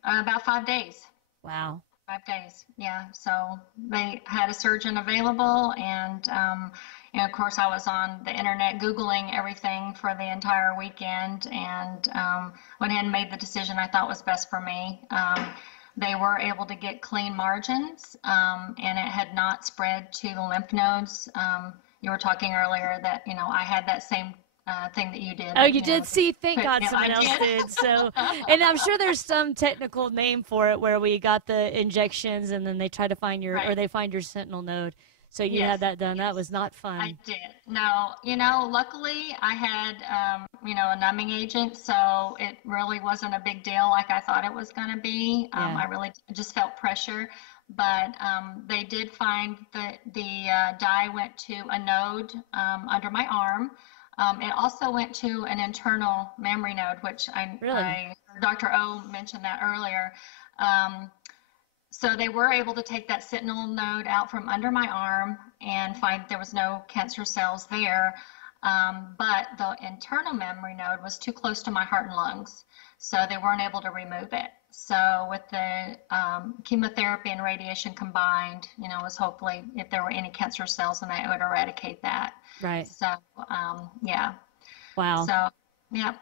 About 5 days. Wow. 5 days. Yeah. So they had a surgeon available, and you know, of course, I was on the internet Googling everything for the entire weekend, and went ahead and made the decision I thought was best for me. They were able to get clean margins, and it had not spread to the lymph nodes. You were talking earlier that, you know, I had that same thing that you did. Oh, you did? See, thank God yeah, someone I else did. did. So, and I'm sure there's some technical name for it where we got the injections and then they try to find or they find your sentinel node. So you had that done. That was not fun. I did. No, you know, luckily I had, you know, a numbing agent, so it really wasn't a big deal like I thought it was going to be. I really just felt pressure. But they did find that the dye went to a node under my arm. It also went to an internal mammary node, which Dr. O mentioned that earlier. So they were able to take that sentinel node out from under my arm and find there was no cancer cells there. But the internal mammary node was too close to my heart and lungs, so they weren't able to remove it. So with the chemotherapy and radiation combined, you know, was hopefully if there were any cancer cells in that, it would eradicate that. Right. So, yeah. Wow. So, yeah.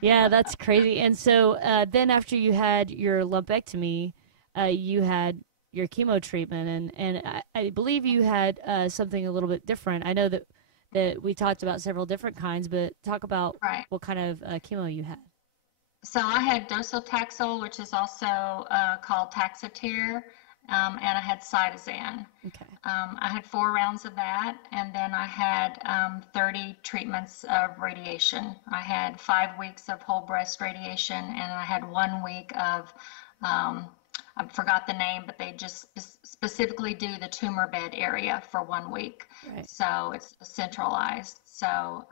Yeah, that's crazy. And so then after you had your lumpectomy, you had your chemo treatment, and I believe you had something a little bit different. I know that we talked about several different kinds, but talk about what kind of chemo you had. So I had docetaxel, which is also called Taxotere, and I had cytosine. Okay. I had 4 rounds of that, and then I had 30 treatments of radiation. I had 5 weeks of whole breast radiation, and I had 1 week of I forgot the name, but they just specifically do the tumor bed area for 1 week. Right. So it's centralized. So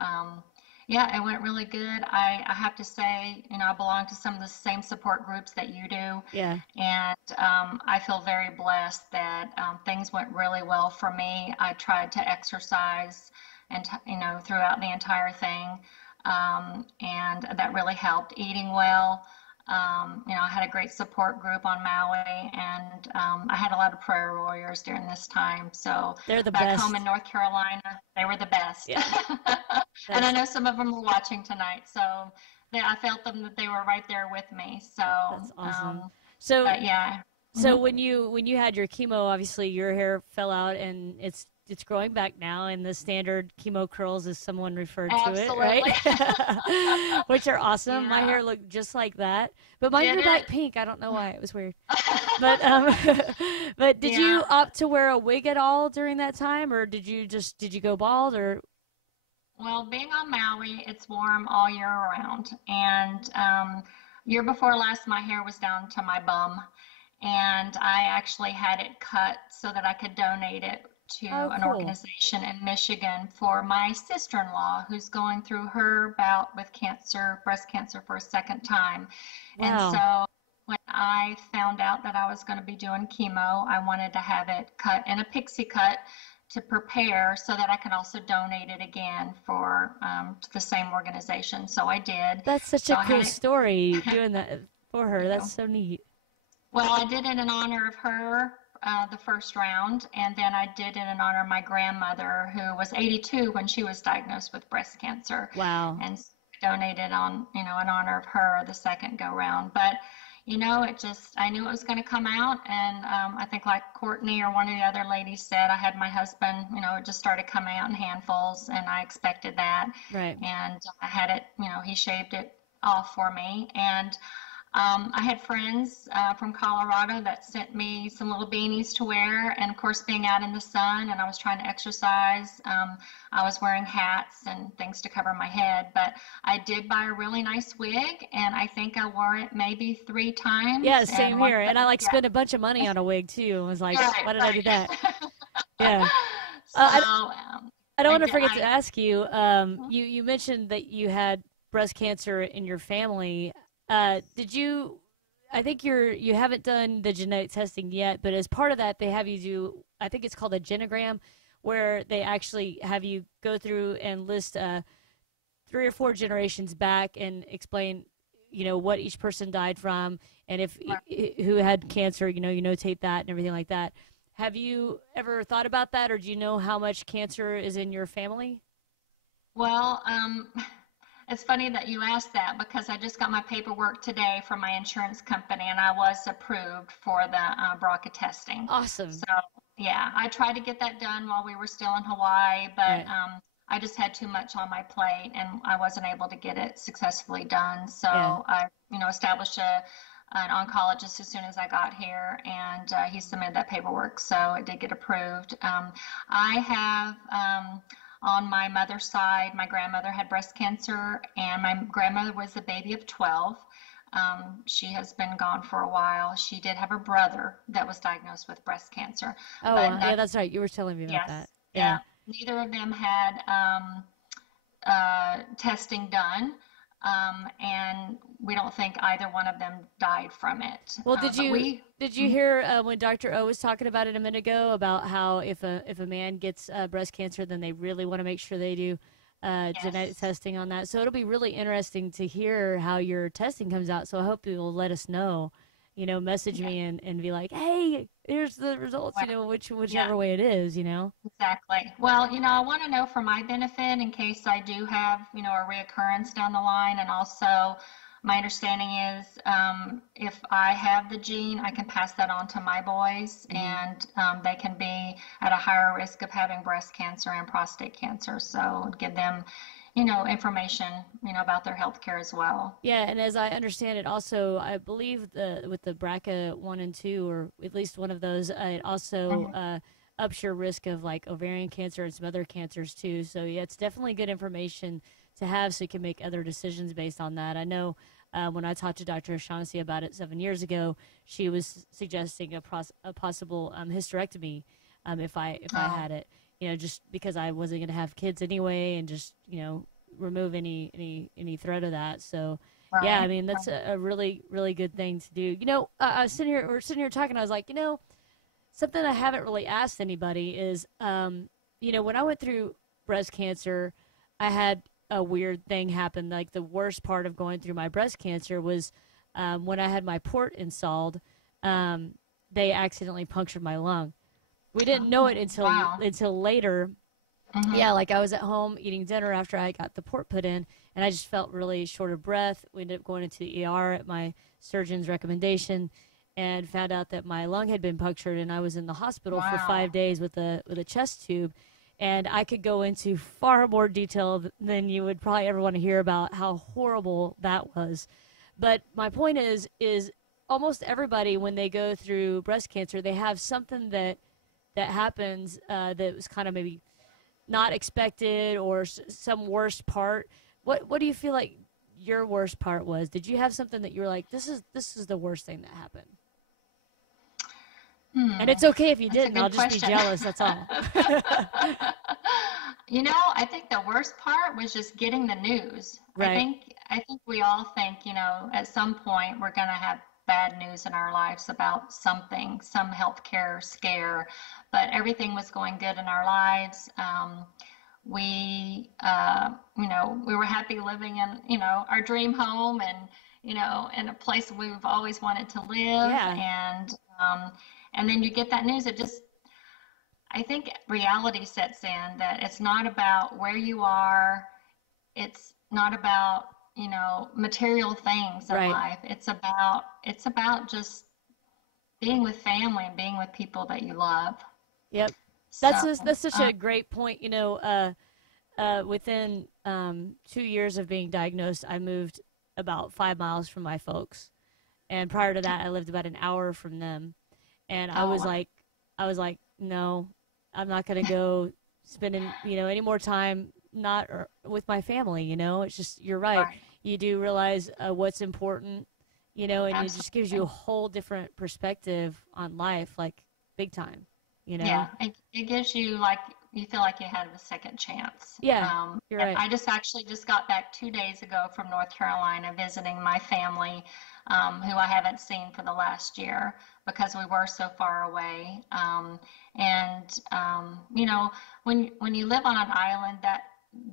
yeah, it went really good. I have to say, you know, I belong to some of the same support groups that you do. Yeah. And I feel very blessed that things went really well for me. I tried to exercise and, you know, throughout the entire thing. And that really helped. Eating well. You know, I had a great support group on Maui, and I had a lot of prayer warriors during this time. So they're the back best. home in North Carolina, they were the best. Yeah. And I know some of them were watching tonight, so I felt them that they were right there with me. So that's awesome. So yeah. So when you had your chemo, obviously your hair fell out, and it's it's growing back now, and the standard chemo curls, as someone referred to Absolutely. it, right? Which are awesome. Yeah. My hair looked just like that, but mine Did grew back it? pink. I don't know why. It was weird. But but did Yeah. you opt to wear a wig at all during that time, or did you go bald, or? Well, being on Maui, it's warm all year around. And year before last, my hair was down to my bum. And I actually had it cut so that I could donate it to an Cool. organization in Michigan for my sister-in-law who's going through her bout with cancer, breast cancer, for a second time. And Wow. so when I found out that I was going to be doing chemo, I wanted to have it cut in a pixie cut to prepare so that I could also donate it again for to the same organization. So I did. That's such So a I cool had it. story doing that for her. You That's know. so neat. Well, I did it in honor of her, the first round, and then I did it in honor of my grandmother, who was 82 when she was diagnosed with breast cancer, Wow. and donated on, in honor of her the second go round. But, I knew it was going to come out, and I think like Courtney or one of the other ladies said, I had my husband, it just started coming out in handfuls, and I expected that, Right. and I had it, he shaved it off for me, and I had friends from Colorado that sent me some little beanies to wear, and of course, being out in the sun and I was trying to exercise, I was wearing hats and things to cover my head. But I did buy a really nice wig, and I think I wore it maybe 3 times. Yeah, same here. And I yeah. spent a bunch of money on a wig too. I was like, Right, why did I do right. that? Yeah. So, I don't want to forget to ask you. Mhm. You mentioned that you had breast cancer in your family. Did you? I think you haven't done the genetic testing yet, but as part of that, they have you do. I think it's called a genogram, where they actually have you go through and list 3 or 4 generations back and explain, what each person died from, and if who had cancer. You notate that and everything like that. Have you ever thought about that, or do you know how much cancer is in your family? Well, it's funny that you asked that, because I just got my paperwork today from my insurance company, and I was approved for the BRCA testing. Awesome. So, yeah, I tried to get that done while we were still in Hawaii, but Right. I just had too much on my plate, and I wasn't able to get it successfully done. So Yeah. I, established an oncologist as soon as I got here, and he submitted that paperwork, so it did get approved. I have on my mother's side, my grandmother had breast cancer, and my grandmother was a baby of 12. She has been gone for a while. She did have a brother that was diagnosed with breast cancer. Oh, but yeah, that's right. You were telling me about yes, that. yeah. Neither of them had testing done, and we don't think either one of them died from it. Well, But did you hear when Dr. O was talking about it a minute ago about how if a man gets breast cancer, then they really want to make sure they do genetic Yes. testing on that. So it'll be really interesting to hear how your testing comes out. So I hope you'll let us know. Message me and be like, hey, here's the results. Whichever way it is. Exactly. Well, I want to know for my benefit, in case I do have, a reoccurrence down the line. And also, my understanding is if I have the gene, I can pass that on to my boys, and they can be at a higher risk of having breast cancer and prostate cancer. So give them, information, about their health care as well. Yeah, and as I understand it, also, I believe with the BRCA 1 and 2, or at least one of those, it also ups your risk of like ovarian cancer and some other cancers too. So yeah, it's definitely good information to have, so you can make other decisions based on that. I know when I talked to Dr. O'Shaughnessy about it 7 years ago, she was suggesting a possible hysterectomy if I had it. Just because I wasn't going to have kids anyway, and just remove any threat of that. So Right. yeah, I mean that's a really really good thing to do. I was we're sitting here talking. I was like, something I haven't really asked anybody is, when I went through breast cancer, I had a weird thing happen. Like the worst part of going through my breast cancer was when I had my port installed. They accidentally punctured my lung. We didn't know it until later. Mhm. Yeah, like I was at home eating dinner after I got the port put in, and I just felt really short of breath. We ended up going into the ER at my surgeon's recommendation, and found out that my lung had been punctured, and I was in the hospital for Wow. 5 days with a chest tube. And I could go into far more detail than you would probably ever want to hear about how horrible that was. But my point is almost everybody, when they go through breast cancer, they have something that happens that was kind of maybe not expected, or some worst part. What do you feel like your worst part was? Did you have something that you were like, this is the worst thing that happened? And it's okay if you didn't. I'll just be jealous. That's all. I think the worst part was just getting the news. Right. I think we all think, at some point we're going to have bad news in our lives about something, some healthcare scare, but everything was going good in our lives. We were happy living in, our dream home, and, in a place we've always wanted to live. Yeah. And then you get that news. I think reality sets in, that it's not about where you are. It's not about, material things in Right. life. It's about just being with family and being with people that you love. Yep. So, That's such a great point. Within 2 years of being diagnosed, I moved about 5 miles from my folks. And prior to that, I lived about an hour from them. And I was like, no, I'm not going to go spending, any more time with my family. It's just, you're right. You do realize what's important, and Absolutely. it just gives you a whole different perspective on life, like big time, Yeah, it gives you, you feel like you had a second chance. Yeah, you're right. I actually just got back 2 days ago from North Carolina, visiting my family, who I haven't seen for the last year because we were so far away. When you live on an island, that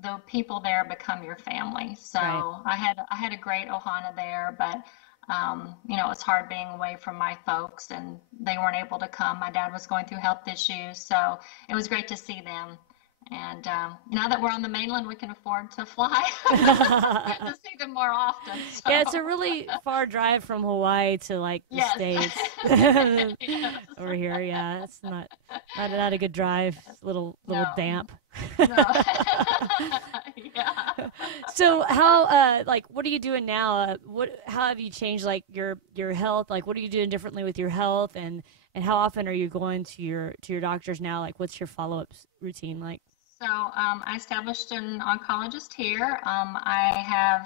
the people there become your family. So Right. I had a great ohana there, but it was hard being away from my folks, and they weren't able to come. My dad was going through health issues, so it was great to see them. And now that we're on the mainland, we can afford to fly to see them more often. So. Yeah, it's a really far drive from Hawaii to the Yes. States. Yes. Over here. Yeah, it's not a good drive. It's a little No. damp. No. Yeah. So how what are you doing now? How have you changed your health? What are you doing differently with your health, and how often are you going to your doctors now? What's your follow-up routine like? So I established an oncologist here. I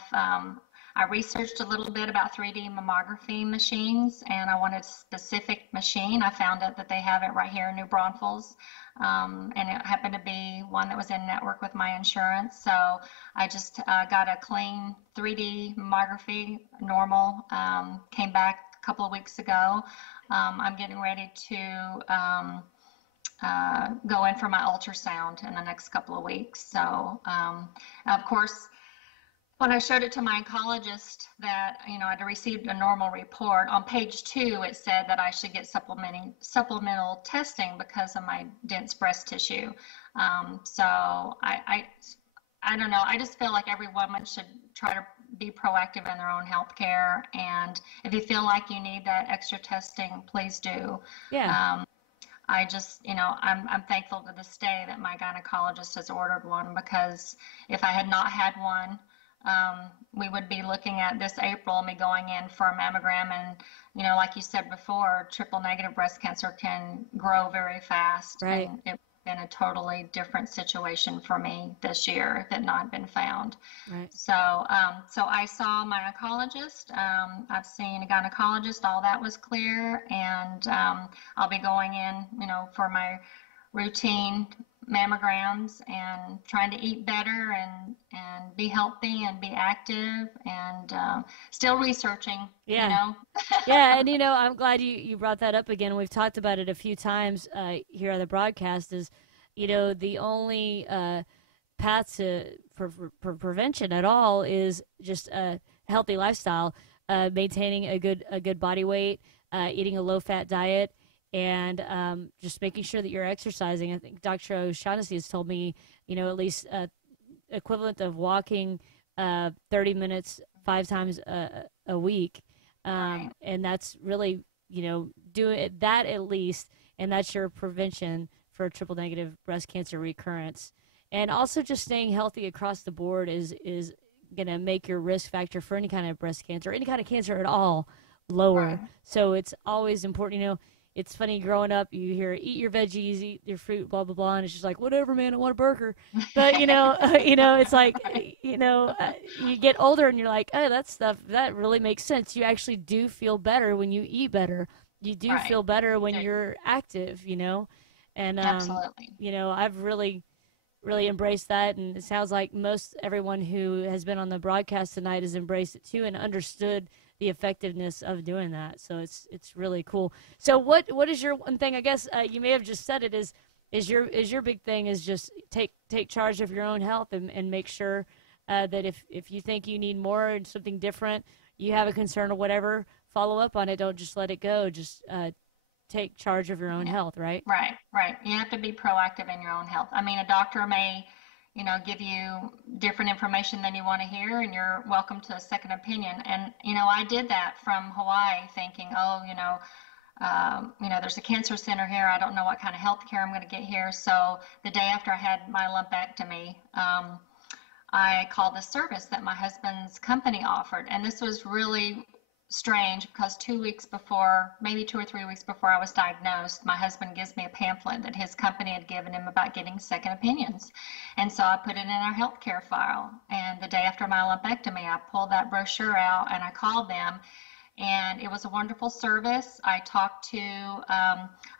researched a little bit about 3D mammography machines, and I wanted a specific machine. I found out that they have it right here in New Braunfels, and it happened to be one that was in network with my insurance. So I just got a clean 3D mammography, normal, came back a couple of weeks ago. I'm getting ready to go in for my ultrasound in the next couple of weeks. So, of course, when I showed it to my oncologist that, I'd received a normal report, on page 2, it said that I should get supplemental testing because of my dense breast tissue. So I don't know. I just feel like every woman should try to be proactive in their own health care. And if you feel like you need that extra testing, please do. Yeah. I just, I'm thankful to this day that my gynecologist has ordered one, because if I had not had one, we would be looking at this April, me going in for a mammogram. And, like you said before, triple negative breast cancer can grow very fast. Right. And it would have been a totally different situation for me this year if it had not been found. Right. So, so I saw my oncologist. I've seen a gynecologist. All that was clear, and I'll be going in, for my routine mammograms and trying to eat better and be healthy and be active, and still researching. Yeah. Yeah, and I'm glad you brought that up again. We've talked about it a few times here on the broadcast. Is the only path for prevention at all is just a healthy lifestyle, maintaining a good body weight, eating a low-fat diet, and just making sure that you're exercising. I think Dr. O'Shaughnessy has told me, at least equivalent of walking 30 minutes 5 times a week, Right. and that's really do it that at least, and that's your prevention for triple negative breast cancer recurrence. And also just staying healthy across the board is going to make your risk factor for any kind of breast cancer, any kind of cancer at all, lower. Right. So it's always important. It's funny, growing up, you hear eat your veggies, eat your fruit, blah blah blah, and it's just like, whatever, man, I want a burger. But it's like, you get older and you're like, oh, that stuff, that really makes sense. You actually do feel better when you eat better. You do Right. feel better when you're active, and Absolutely. I've really embraced that, and it sounds like most everyone who has been on the broadcast tonight has embraced it too and understood the effectiveness of doing that. So it's really cool. So what is your one thing? I guess you may have just said it, is your big thing is just take charge of your own health and make sure that if you think you need more and something different, you have a concern or whatever, follow up on it. Don't just let it go. Just take charge of your own health, right? Right. You have to be proactive in your own health. I mean, a doctor may, give you different information than you want to hear, and you're welcome to a second opinion. And, I did that from Hawaii thinking, there's a cancer center here. I don't know what kind of health care I'm going to get here. So the day after I had my lumpectomy, I called the service that my husband's company offered. And this was really strange because 2 weeks before, maybe 2 or 3 weeks before I was diagnosed, my husband gives me a pamphlet that his company had given him about getting second opinions. And so I put it in our healthcare file. And the day after my lumpectomy, I pulled that brochure out and I called them. And it was a wonderful service. I talked to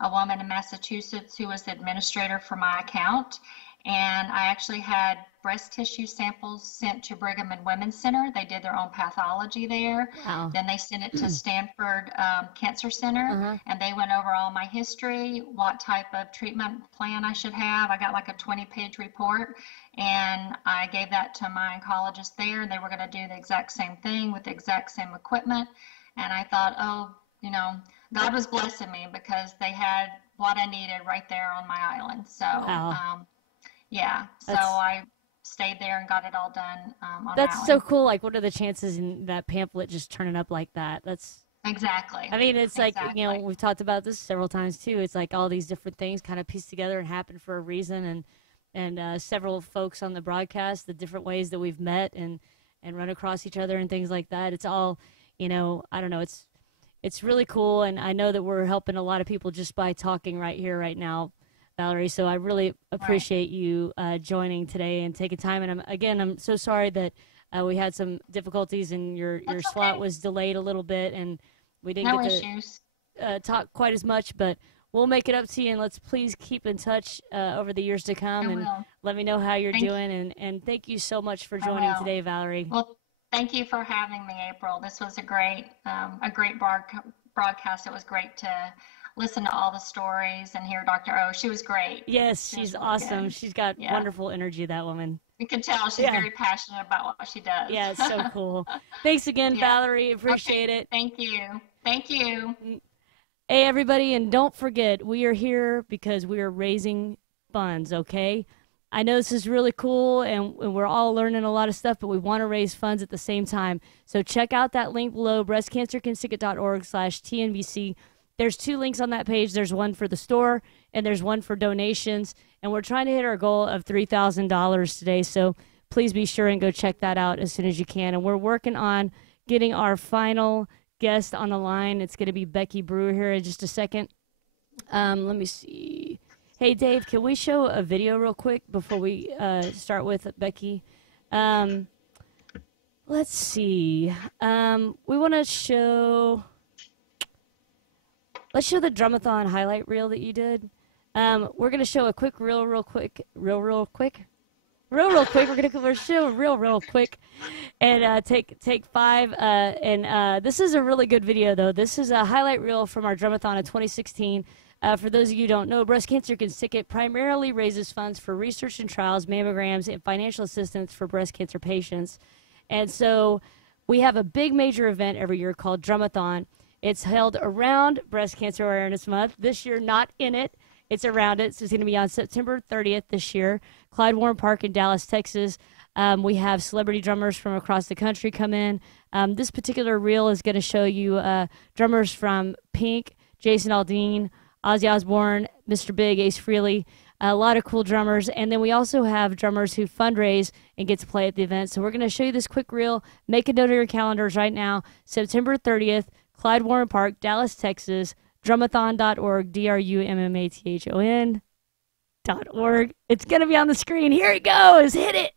a woman in Massachusetts who was the administrator for my account. And I actually had breast tissue samples sent to Brigham and Women's Center. They did their own pathology there. Wow. Then they sent it to Stanford Cancer Center, and they went over all my history, what type of treatment plan I should have. I got like a 20-page report, and I gave that to my oncologist there, and they were going to do the exact same thing with the exact same equipment. And I thought, God was blessing me because they had what I needed right there on my island. So, Wow. So I stayed there and got it all done on That's an so island. cool. Like, what are the chances in that pamphlet just turning up like that? That's, Exactly. I mean, it's like, Exactly. we've talked about this several times too. It's like all these different things kind of pieced together and happen for a reason. And several folks on the broadcast, the different ways that we've met and run across each other and things like that. It's all, I don't know. It's really cool. And I know that we're helping a lot of people just by talking right here, right now, Valerie. So I really appreciate you joining today and taking time. And I'm so sorry that we had some difficulties and your That's slot okay. was delayed a little bit and we didn't No get issues. to talk quite as much, but we'll make it up to you, and let's please keep in touch over the years to come I and will. let me know how you're Thank you. doing. And thank you so much for I joining will. today, Valerie. Well, thank you for having me, April. This was a great broadcast. It was great to listen to all the stories and hear Dr. O. She was great. Yes, She was she's really awesome. good. She's got Yeah. wonderful energy, that woman. You can tell she's Yeah. very passionate about what she does. Yeah, it's so cool. Thanks again, Yeah. Valerie. Appreciate Okay. it. Thank you. Thank you. Hey, everybody, and don't forget, we are here because we are raising funds, okay? I know this is really cool, and we're all learning a lot of stuff, but we want to raise funds at the same time. So check out that link below, breastcancercanticket.org/TNBC. There's 2 links on that page. There's one for the store, and there's one for donations. And we're trying to hit our goal of $3,000 today, so please be sure and go check that out as soon as you can. And we're working on getting our final guest on the line. It's going to be Becky Brewer here in just a second. Let me see. Hey, Dave, can we show a video real quick before we start with Becky? Let's see. We want to show... Let's show the Drumathon highlight reel that you did. We're going to show a quick real quick. We're going to show real quick and take 5. And this is a really good video, though. This is a highlight reel from our Drumathon in 2016. For those of you who don't know, Breast Cancer Ticket primarily raises funds for research and trials, mammograms, and financial assistance for breast cancer patients. And so we have a big major event every year called Drumathon. It's held around Breast Cancer Awareness Month. This year, not in it. It's around it. So it's going to be on September 30th this year, Clyde Warren Park in Dallas, Texas. We have celebrity drummers from across the country come in. This particular reel is going to show you drummers from Pink, Jason Aldean, Ozzy Osbourne, Mr. Big, Ace Frehley, a lot of cool drummers. And then we also have drummers who fundraise and get to play at the event. So we're going to show you this quick reel. Make a note of your calendars right now. September 30th, Clyde Warren Park, Dallas, Texas, drumathon.org, drumathon.org. It's going to be on the screen. Here it goes. Hit it.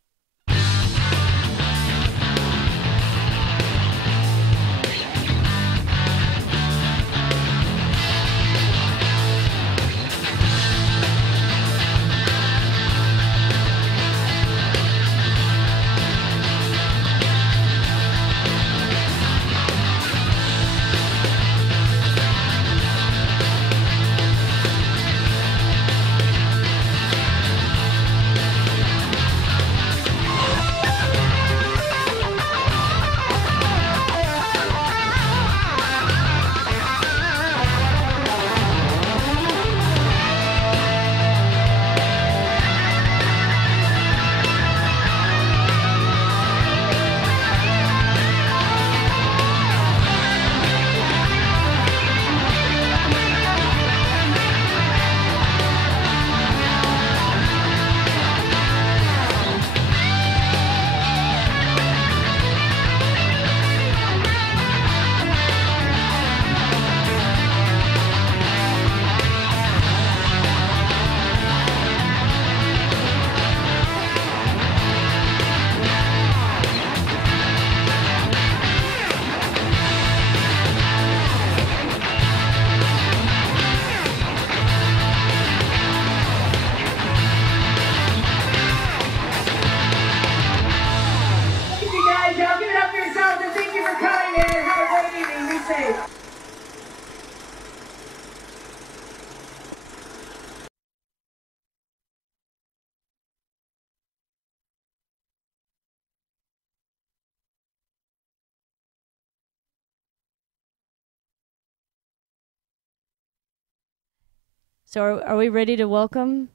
So are we ready to welcome?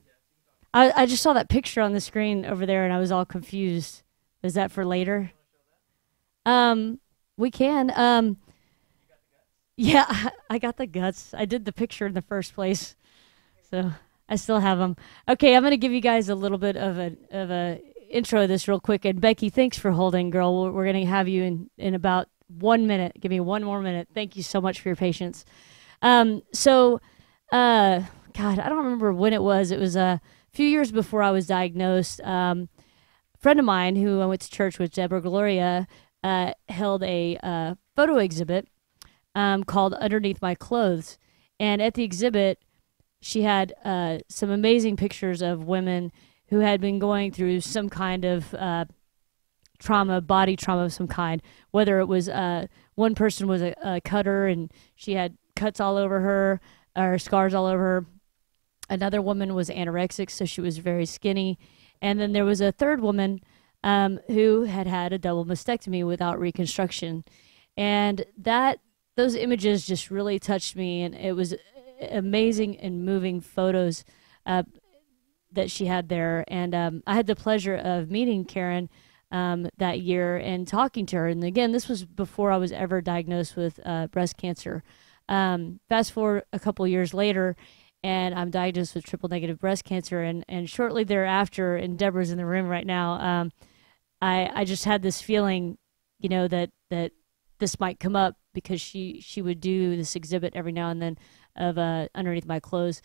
I just saw that picture on the screen over there, and I was all confused. Is that for later? We can. Yeah, I got the guts. I did the picture in the first place, so I still have them. Okay, I'm gonna give you guys a little bit of a intro to this real quick. And Becky, thanks for holding, girl. We're gonna have you in about 1 minute. Give me one more minute. Thank you so much for your patience. God, I don't remember when it was. It was a few years before I was diagnosed. A friend of mine who I went to church with, Deborah Gloria, held a photo exhibit called Underneath My Clothes. And at the exhibit, she had some amazing pictures of women who had been going through some kind of trauma, body trauma of some kind, whether it was one person was a cutter and she had cuts all over her or scars all over her. Another woman was anorexic, so she was very skinny. And then there was a third woman who had a double mastectomy without reconstruction. And those images just really touched me, and it was amazing and moving photos that she had there. And I had the pleasure of meeting Karen that year and talking to her. And again, this was before I was ever diagnosed with breast cancer. Fast forward a couple years later, and I'm diagnosed with triple negative breast cancer. And shortly thereafter, and Deborah's in the room right now, I just had this feeling, that this might come up because she would do this exhibit every now and then of Underneath My Clothes.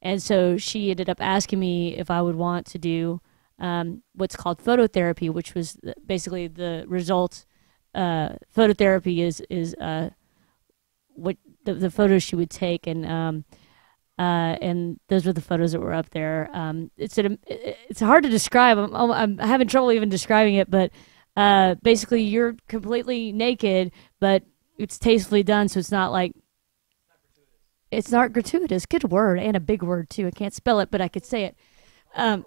And so she ended up asking me if I would want to do what's called phototherapy, which was basically the result. Phototherapy is what the photos she would take, and those were the photos that were up there. It's hard to describe. I'm having trouble even describing it, but basically you're completely naked, but it's tastefully done, so it's not like it's not gratuitous. Good word, and a big word too. I can't spell it, but I could say it.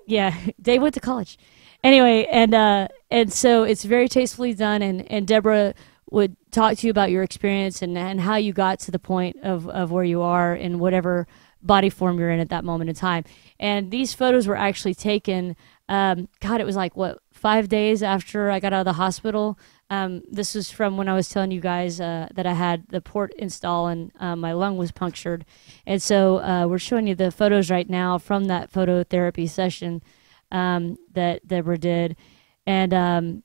Yeah, Dave went to college. Anyway, and so it's very tastefully done, and Deborah would talk to you about your experience and how you got to the point of where you are in whatever body form you're in at that moment in time. And these photos were actually taken, God, it was like, what, 5 days after I got out of the hospital. This was from when I was telling you guys that I had the port install and my lung was punctured. And so we're showing you the photos right now from that phototherapy session that Deborah did. And,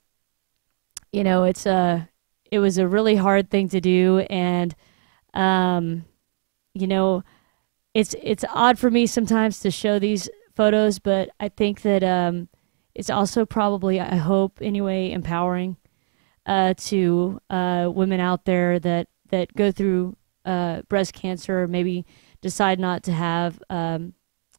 you know, it was a really hard thing to do. And, you know, it's odd for me sometimes to show these photos, but I think that it's also probably, I hope anyway, empowering to women out there that go through breast cancer, or maybe decide not to have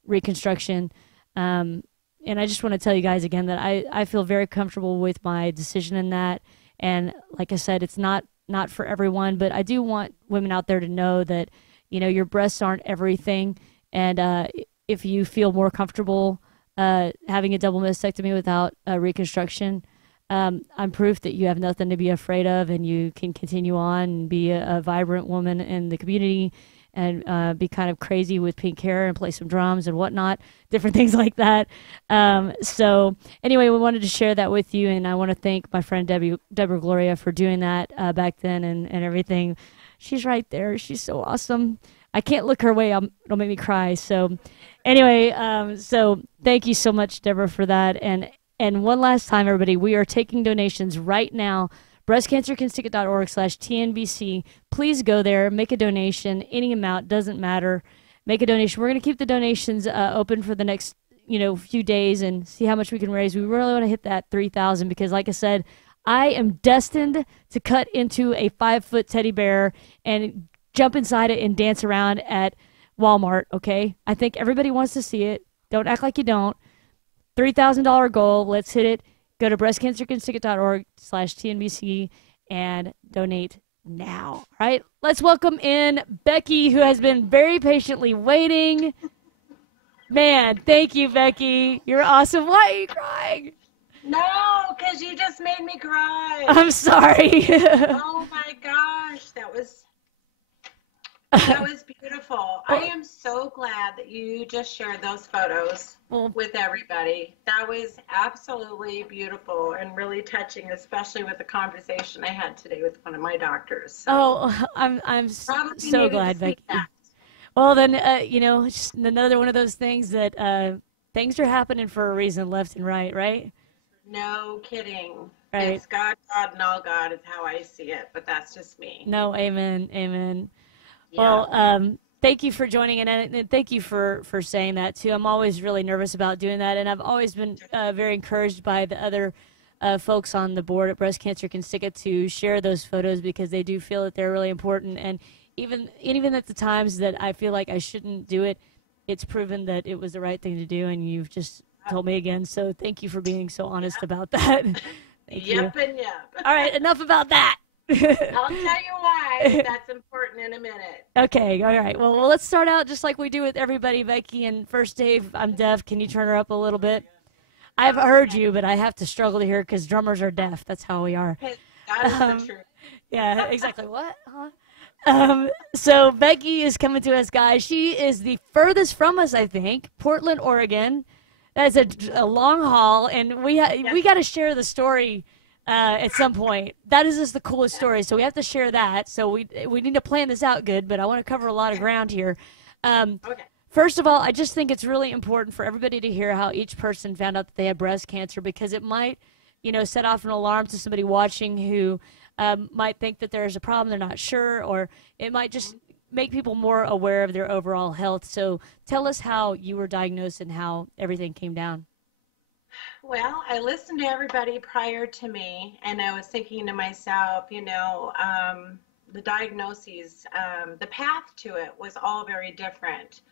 reconstruction. And I just want to tell you guys again that I feel very comfortable with my decision in that. And like I said, it's not for everyone, but I do want women out there to know that, you know, your breasts aren't everything. And if you feel more comfortable having a double mastectomy without reconstruction, I'm proof that you have nothing to be afraid of, and you can continue on and be a vibrant woman in the community, and be kind of crazy with pink hair and play some drums and whatnot, different things like that. So anyway, we wanted to share that with you, and I want to thank my friend Deborah Gloria for doing that back then and everything. She's right there. She's so awesome. I can't look her way. It'll make me cry. So anyway, so thank you so much, Deborah, for that. And one last time, everybody, we are taking donations right now. breastcancercansticket.org/TNBC. Please go there, make a donation, any amount, doesn't matter. Make a donation. We're going to keep the donations open for the next, you know, few days and see how much we can raise. We really want to hit that 3,000 because, like I said, I am destined to cut into a 5-foot teddy bear and jump inside it and dance around at Walmart, okay? I think everybody wants to see it. Don't act like you don't. $3,000 goal. Let's hit it. Go to breastcancercansticket.org/TNBC and donate now. All right. Let's welcome in Becky, who has been very patiently waiting. Man, thank you, Becky. You're awesome. Why are you crying? No, because you just made me cry. I'm sorry. Oh my gosh, that was beautiful. I am so glad that you just shared those photos with everybody. That was absolutely beautiful and really touching, especially with the conversation I had today with one of my doctors. So I'm so glad, Becky. Well, then, you know, just another one of those things that things are happening for a reason, left and right? No kidding. Right. It's God, and all God is how I see it, but that's just me. No, amen. Yeah. Well, thank you for joining in, and thank you for saying that, too. I'm always really nervous about doing that, and I've always been very encouraged by the other folks on the board at Breast Cancer Can Stick It to share those photos because they do feel that they're really important. And even at the times that I feel like I shouldn't do it, it's proven that it was the right thing to do, and you've just told me again. So thank you for being so honest about that. Thank you. Yep and yep. All right, enough about that. I'll tell you why. That's important in a minute. Okay, all right. Well, let's start out just like we do with everybody, Becky. And first, Dave, I'm deaf. Can you turn her up a little bit? I've heard you, but I have to struggle to hear because drummers are deaf. That's how we are. That is the truth. Yeah, exactly. What? Huh? So Becky is coming to us, guys. She is the furthest from us, I think, Portland, Oregon. That's a long haul, and we got to share the story at some point. That is just the coolest story, so we have to share that. So we need to plan this out good, but I want to cover a lot of ground here. Okay. First of all, I just think it's really important for everybody to hear how each person found out that they had breast cancer because it might, you know, set off an alarm to somebody watching who might think that there's a problem, they're not sure, or it might just make people more aware of their overall health. So tell us how you were diagnosed and how everything came down. Well, I listened to everybody prior to me, and I was thinking to myself, you know, the diagnoses, the path to it was all very different.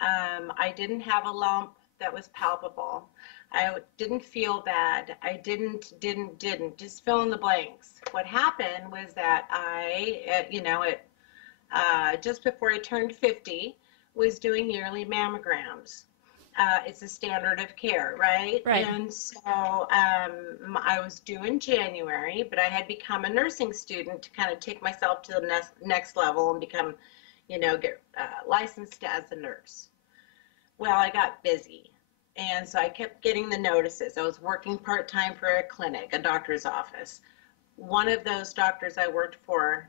I didn't have a lump that was palpable. I didn't feel bad. I didn't, just fill in the blanks. What happened was that I, just before I turned 50, was doing yearly mammograms. It's a standard of care, right? Right. And so I was due in January, but I had become a nursing student to kind of take myself to the next level and become, get licensed as a nurse. Well, I got busy. And so I kept getting the notices. I was working part-time for a clinic, a doctor's office. One of those doctors I worked for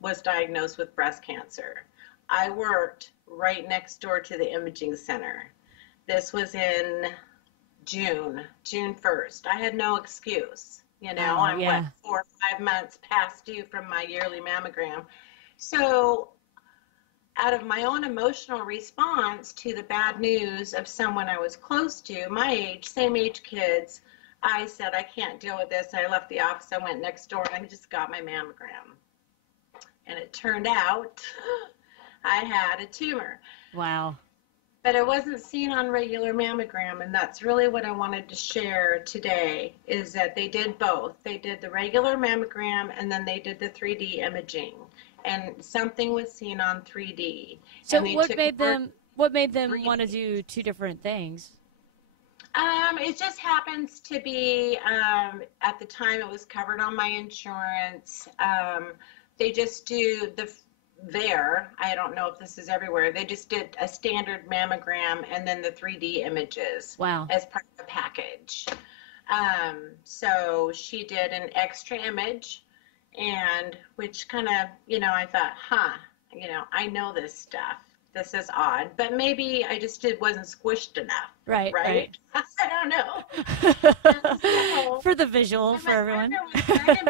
was diagnosed with breast cancer. I worked right next door to the imaging center. This was in June 1st. I had no excuse. I'm 4 or 5 months past due from my yearly mammogram. So out of my own emotional response to the bad news of someone I was close to, my age, same age kids, I said, I can't deal with this. I left the office, I went next door, and I just got my mammogram. And it turned out I had a tumor. Wow. But it wasn't seen on regular mammogram, and that's really what I wanted to share today, is that they did both. They did the regular mammogram, and then they did the 3D imaging. And something was seen on 3D. So what made them want to do two different things? It just happens to be, at the time it was covered on my insurance. They just do I don't know if this is everywhere, they just did a standard mammogram and then the 3D images. Wow. As part of the package. So she did an extra image, and which kind of, I thought, I know this stuff. This is odd, but maybe I just wasn't squished enough. Right. I don't know. So, for the visual, for everyone.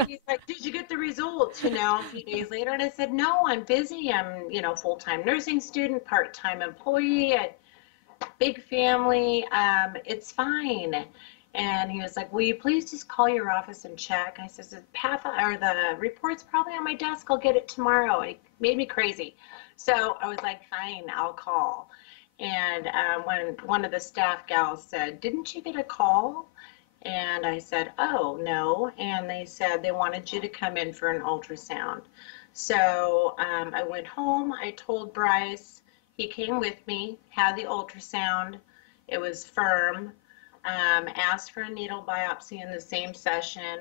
He's like, did you get the results, a few days later? And I said, no, I'm busy. I'm, full-time nursing student, part-time employee, big family. It's fine. And he was like, will you please just call your office and check? I said, the report's probably on my desk. I'll get it tomorrow. It made me crazy. So I was like, fine, I'll call. And when one of the staff gals said, didn't you get a call? And I said, oh, no. And they said they wanted you to come in for an ultrasound. So I went home. I told Bryce. He came with me, had the ultrasound. It was firm. Asked for a needle biopsy in the same session.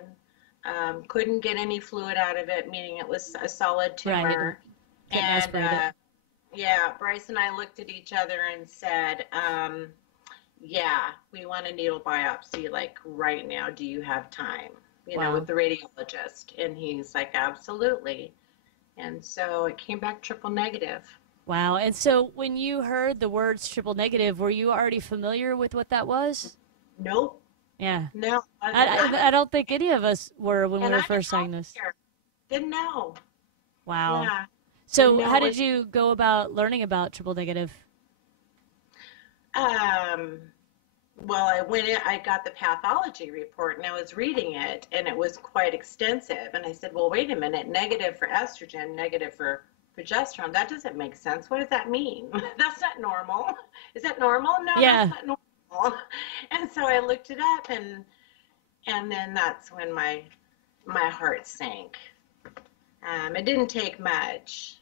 Couldn't get any fluid out of it, meaning it was a solid tumor. Right. And Bryce and I looked at each other and said, we want a needle biopsy like right now. Do you have time? With the radiologist. And he's like, absolutely. And so it came back triple negative. Wow. And so when you heard the words triple negative, were you already familiar with what that was? Nope. Yeah. No. I don't think any of us were when we were first diagnosed. Didn't know. Wow. Yeah. So how did you go about learning about triple negative? Well, I went in, I got the pathology report, and I was reading it, and it was quite extensive. And I said, well, wait a minute, negative for estrogen, negative for progesterone. That doesn't make sense. What does that mean? That's not normal. Is that normal? No, yeah. That's not normal. And so I looked it up, and then that's when my heart sank. It didn't take much,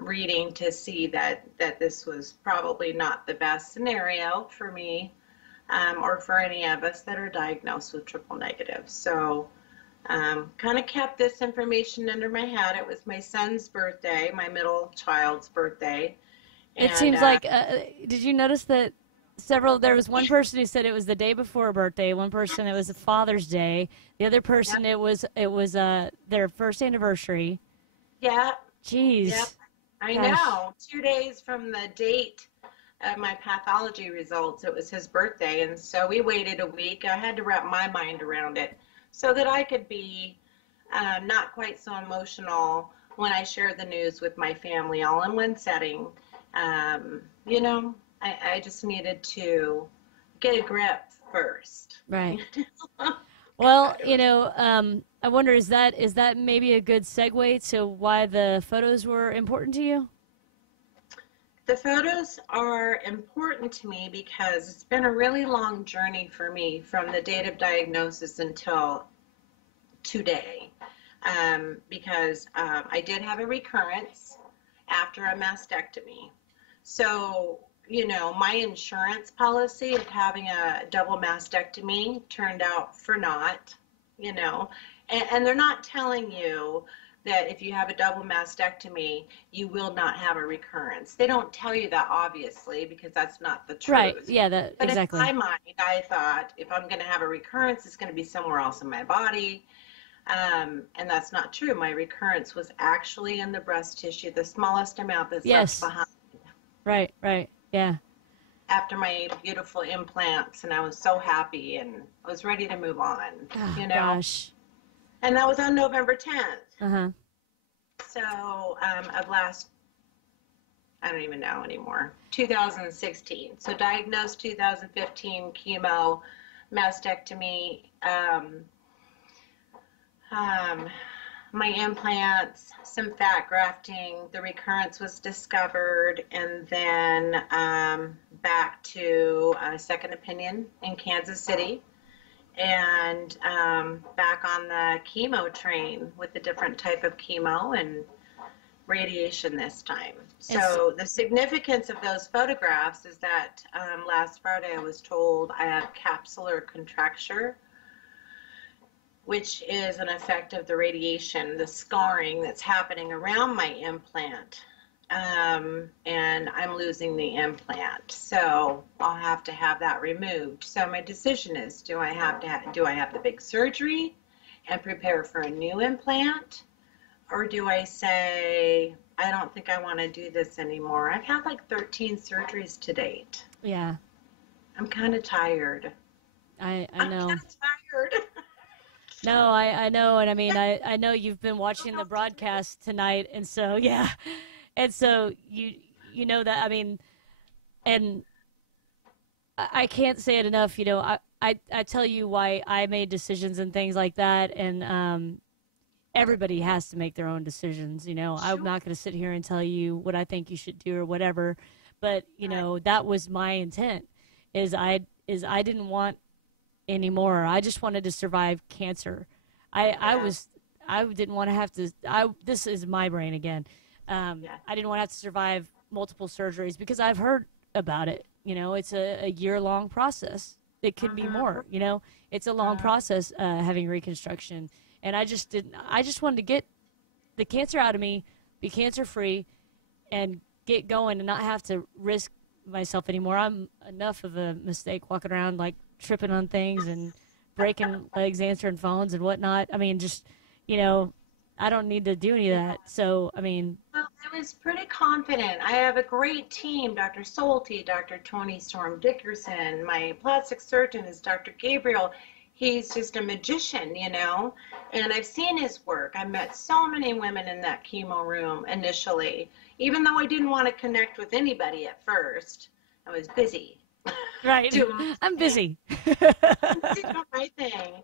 reading to see that this was probably not the best scenario for me or for any of us that are diagnosed with triple negative. So kind of kept this information under my hat. It was my son's birthday, my middle child's birthday. It seems like, did you notice that there was one person who said it was the day before a birthday, one person it was a Father's Day, the other person it was their first anniversary. Yeah. Jeez. Yep. I know. 2 days from the date of my pathology results, it was his birthday, and so we waited a week. I had to wrap my mind around it so that I could be not quite so emotional when I shared the news with my family all in one setting. I just needed to get a grip first. Right. Well, I wonder, is that maybe a good segue to why the photos were important to you? The photos are important to me because it's been a really long journey for me from the date of diagnosis until today. Because I did have a recurrence after a mastectomy. So, my insurance policy of having a double mastectomy turned out for naught, and they're not telling you that if you have a double mastectomy, you will not have a recurrence. They don't tell you that, obviously, because that's not the truth. Right. Yeah, that But exactly. in my mind, I thought if I'm going to have a recurrence, it's going to be somewhere else in my body. And that's not true. My recurrence was actually in the breast tissue, the smallest amount that's left behind. Right, right. Yeah. After my beautiful implants, and I was so happy and I was ready to move on, you know. Gosh. And that was on November 10th. Uh-huh. So of last, I don't even know anymore, 2016. So diagnosed 2015, chemo, mastectomy, my implants, some fat grafting, the recurrence was discovered, and then back to a second opinion in Kansas City, and back on the chemo train with a different type of chemo and radiation this time. So the significance of those photographs is that last Friday I was told I have capsular contracture, which is an effect of the radiation, the scarring that's happening around my implant. And I'm losing the implant. So I'll have to have that removed. So my decision is, do I have the big surgery and prepare for a new implant? Or do I say, I don't think I want to do this anymore? I've had like 13 surgeries to date. Yeah. I'm kind of tired. I know. I'm kind of tired. No, I know, and I mean, I know you've been watching the broadcast tonight, and so, yeah, and so you know that, I mean, and I can't say it enough, you know, I tell you why I made decisions and things like that, and everybody has to make their own decisions, you know. I'm not going to sit here and tell you what I think you should do or whatever, but, you know, that was my intent, is I didn't want anymore. I just wanted to survive cancer. I didn't want to have to, this is my brain again. I didn't want to have to survive multiple surgeries because I've heard about it. You know, it's a year-long process. It could be more, you know. It's a long process, having reconstruction. And I just wanted to get the cancer out of me, be cancer-free, and get going and not have to risk myself anymore. I'm enough of a mistake walking around like tripping on things and breaking legs, answering phones and whatnot. I mean, just, you know, I don't need to do any of that. So, I mean. Well, I was pretty confident. I have a great team, Dr. Solti, Dr. Tony Storm Dickerson. My plastic surgeon is Dr. Gabriel. He's just a magician, you know, and I've seen his work. I met so many women in that chemo room initially, even though I didn't want to connect with anybody at first. I was busy. Right. I'm busy. Doing my thing.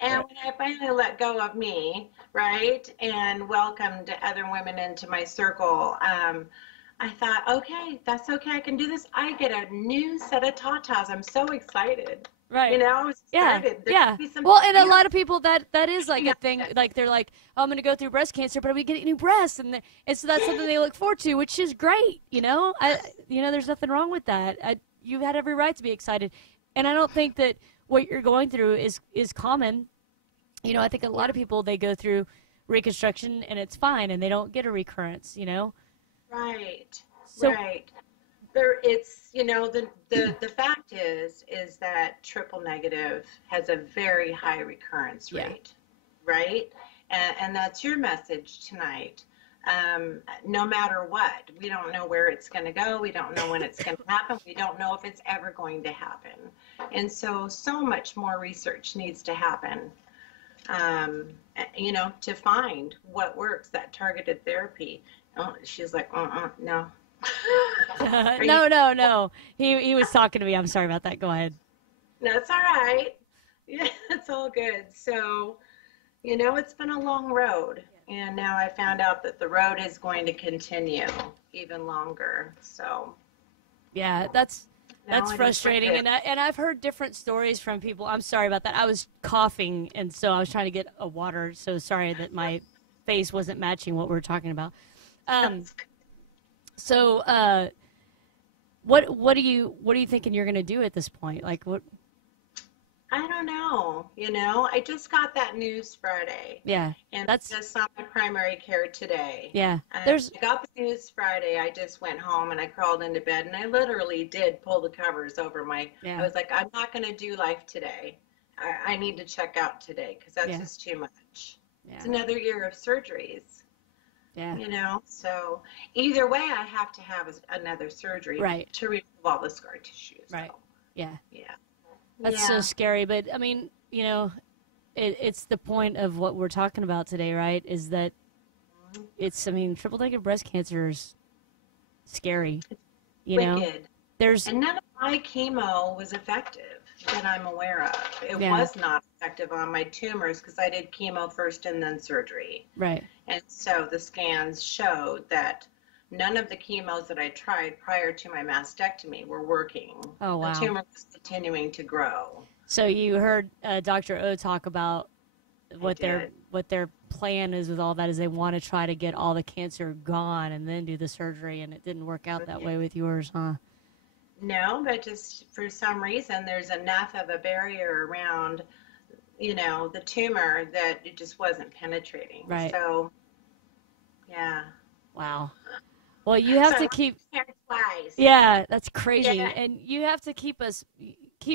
And when I finally let go of me, right, and welcomed other women into my circle, I thought, okay, that's okay. I can do this. I get a new set of tatas. I'm so excited. Right. You know, I was excited. Yeah. Well, and a lot of people that is like a thing. Like they're like, oh, I'm going to go through breast cancer, but I'm going to get new breasts, and so that's something they look forward to, which is great. You know, there's nothing wrong with that. You've had every right to be excited, and I don't think that what you're going through is common. You know, I think a lot of people, they go through reconstruction and it's fine, and they don't get a recurrence. You know. Right. So, right. It's, you know, the fact is that triple negative has a very high recurrence rate, right? And that's your message tonight. No matter what, we don't know where it's going to go. We don't know when it's going to happen. We don't know if it's ever going to happen. And so much more research needs to happen, you know, to find what works, that targeted therapy. Oh, she's like, no. No. He was talking to me. I'm sorry about that. Go ahead. That's all right. Yeah, it's all good. So, you know, it's been a long road, and now I found out that the road is going to continue even longer. So, yeah, that's frustrating, and I've heard different stories from people. I'm sorry about that. I was coughing, and so I was trying to get a water. So sorry that my face wasn't matching what we were talking about. So, what are you thinking you're going to do at this point? Like what? I don't know. I just got that news Friday. Yeah, And that's just saw my primary care today. yeah. I There's got the news Friday. I just went home and I crawled into bed and I literally did pull the covers over my. yeah, I was like, I'm not going to do life today. I need to check out today because that's yeah, just too much. It's yeah, another year of surgeries, yeah. So either way, I have to have another surgery Right, to remove all the scar tissue. right. So, Yeah, yeah. that's so scary. But I mean, it's the point of what we're talking about today, right? Is that I mean, triple negative breast cancer is scary. Wicked. There's And none of my chemo was effective that I'm aware of. It Yeah. was not effective on my tumors because I did chemo first and then surgery. right. And so the scans showed that none of the chemos that I tried prior to my mastectomy were working. Oh, wow. The tumor was continuing to grow. So you heard Dr. O talk about what did. their plan is with all that is they want to try to get all the cancer gone and then do the surgery, and it didn't work out that way with yours, huh? No, but just for some reason, there's enough of a barrier around, the tumor that it just wasn't penetrating. Right. So, yeah. Wow. Well, you have to keep. Twice. Yeah, that's crazy, Yeah. and you have to keep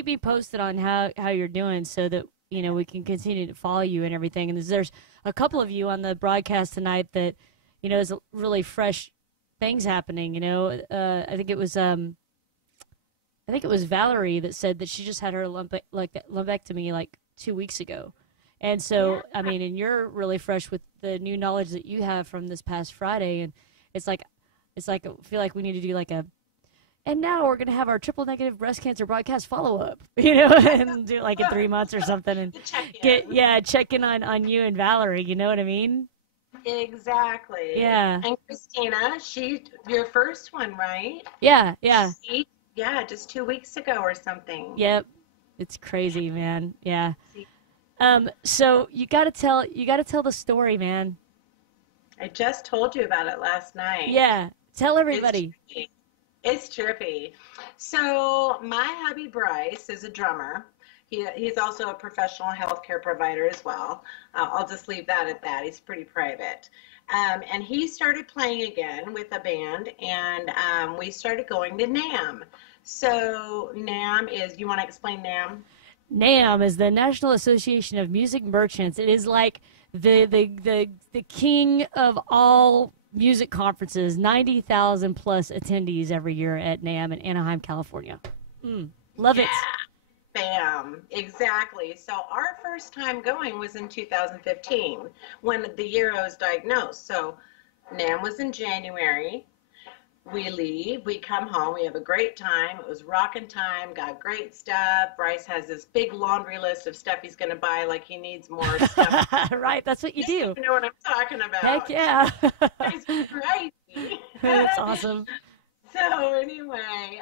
me posted on how you're doing so that we can continue to follow you and everything. And there's a couple of you on the broadcast tonight that is really fresh things happening. I think it was Valerie that said that she just had her lumpectomy like 2 weeks ago. And so, I mean, and you're really fresh with the new knowledge that you have from this past Friday. And it's like, I feel like we need to do and now we're going to have our triple negative breast cancer broadcast follow-up, and do it like in 3 months or something and check in on you and Valerie. You know what I mean? Exactly. Yeah. And Christina, your first one, right? Yeah. Yeah, just 2 weeks ago or something. Yep. It's crazy, man. Yeah. So you gotta tell the story, man. I just told you about it last night. Yeah. Tell everybody. It's trippy. So my hubby Bryce is a drummer. He's also a professional healthcare provider as well. I'll just leave that at that. He's pretty private. And he started playing again with a band, and we started going to NAMM. So NAMM is, you want to explain NAMM? NAMM is the National Association of Music Merchants. It is like the king of all music conferences. 90,000 plus attendees every year at NAMM in Anaheim, California. Love it. Bam, exactly. So our first time going was in 2015 when the year I was diagnosed. So NAMM was in January. We leave, we come home, we have a great time. It was rockin' time, got great stuff. Bryce has this big laundry list of stuff he's going to buy, like he needs more stuff. Right, that's what you do. You know what I'm talking about. Heck yeah. It's crazy. That's awesome. So anyway,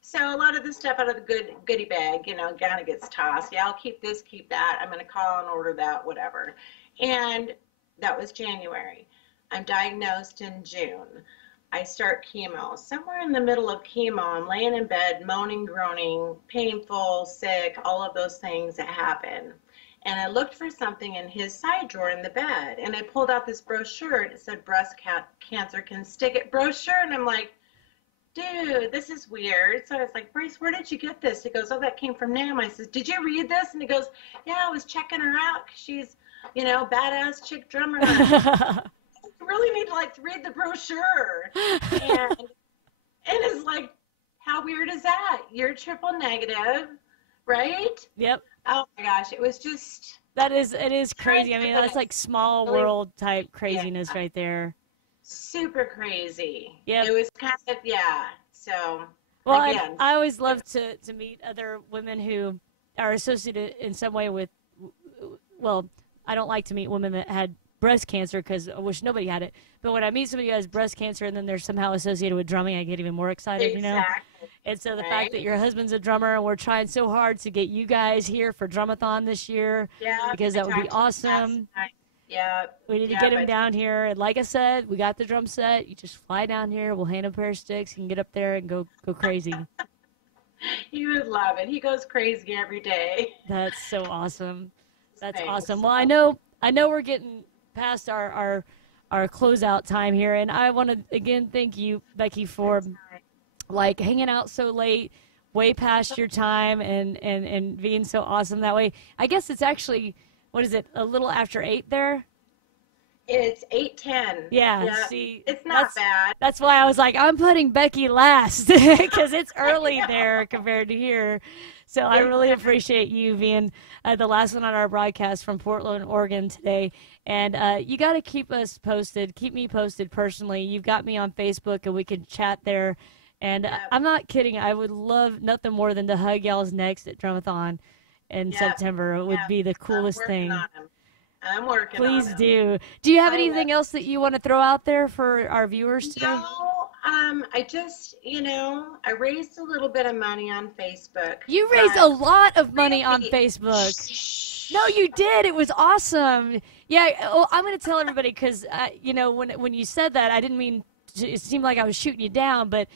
so a lot of the stuff out of the goodie bag, kind of gets tossed. Yeah, I'll keep this, keep that. I'm going to call and order that, whatever. And that was January. I'm diagnosed in June. I start chemo. Somewhere in the middle of chemo, I'm laying in bed, moaning, groaning, painful, sick, all of those things that happen. And I looked for something in his side drawer in the bed, and I pulled out this brochure. It said breast cancer can stick it brochure, and I'm like, dude, this is weird. So I was like, Bryce, where did you get this? He goes, oh, that came from NAMM. I said, did you read this? And he goes, yeah, I was checking her out. She's, badass chick drummer. Really need to read the brochure. And it's like, how weird is that? You're triple negative, right? Yep. Oh my gosh, it was just it is crazy. I mean, that's like small world type craziness right there. Super crazy. Yeah. It was kind of so well, again, I always love to meet other women who are associated in some way with, well, I don't like to meet women that had breast cancer because I wish nobody had it. But when I meet somebody who has breast cancer and then they're somehow associated with drumming, I get even more excited, exactly. And so the fact that your husband's a drummer and we're trying so hard to get you guys here for Drumathon this year, because that would be awesome. Yeah. We need to get him down here. And like I said, we got the drum set. You just fly down here. We'll hand him a pair of sticks. You can get up there and go crazy. He would love it. He goes crazy every day. That's so awesome. That's Thanks. awesome. Well, I know we're getting past our closeout time here, and I want to again thank you, Becky, for like hanging out so late, way past your time, and being so awesome that way. I guess it's actually, what is it, a little after 8 there? It's 8:10. Yeah, see, it's not bad. That's why I was like, I'm putting Becky last because it's early there compared to here. So I really appreciate you being the last one on our broadcast from Portland, Oregon today. And you got to keep us posted. Keep me posted personally. You've got me on Facebook, and we can chat there. And I'm not kidding. I would love nothing more than to hug y'all's necks at Drumathon in September. It would be the coolest thing. I'm working on Please it. do. Do you have anything else that you want to throw out there for our viewers today? No, I just, I raised a little bit of money on Facebook. You raised a lot of money on Facebook. No, you did. It was awesome. Yeah, well, I'm going to tell everybody because, when you said that, I didn't mean to, it seemed like I was shooting you down, but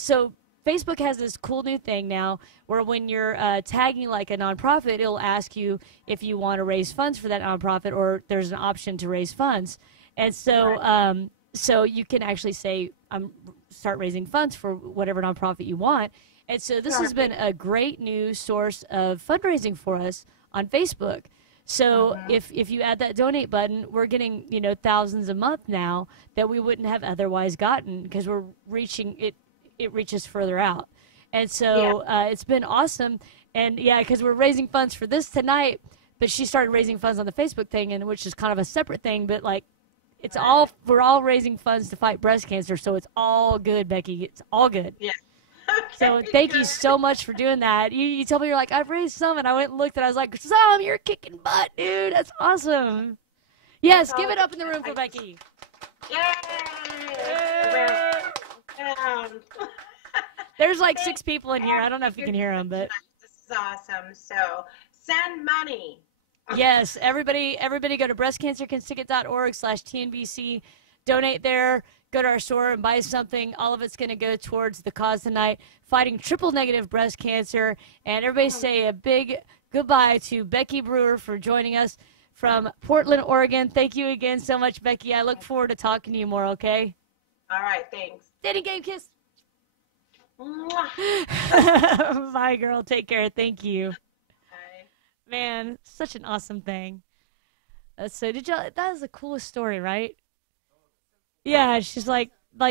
so Facebook has this cool new thing now where when you're tagging like a nonprofit, it'll ask you if you want to raise funds for that nonprofit, or there's an option to raise funds. And so so you can actually say, start raising funds for whatever nonprofit you want. And so this has been a great new source of fundraising for us on Facebook. So if you add that donate button, we're getting, thousands a month now that we wouldn't have otherwise gotten because we're reaching it. It reaches further out. And so it's been awesome. And because we're raising funds for this tonight, but she started raising funds on the Facebook thing, and which is kind of a separate thing, but like it's we're all raising funds to fight breast cancer. So it's all good, Becky. It's all good. Yeah. So thank you so much for doing that. You told me, you're like, I've raised some, and I went and looked, and I was like, Sam, you're kicking butt, dude. That's awesome. Yes, give it up in the room for Becky. Yay! There's like 6 people in here. I don't know if you can hear them, but this is awesome. So send money. Yes, everybody go to breastcancercanticket.org/TNBC. Donate there. Go to our store and buy something. All of it's going to go towards the cause tonight, fighting triple-negative breast cancer. And everybody say a big goodbye to Becky Brewer for joining us from Portland, Oregon. Thank you again so much, Becky. I look forward to talking to you more, okay? All right, thanks. Daddy game kiss. Bye, girl. Take care. Thank you. Bye. Man, such an awesome thing. So that is the coolest story, right? Yeah, she's like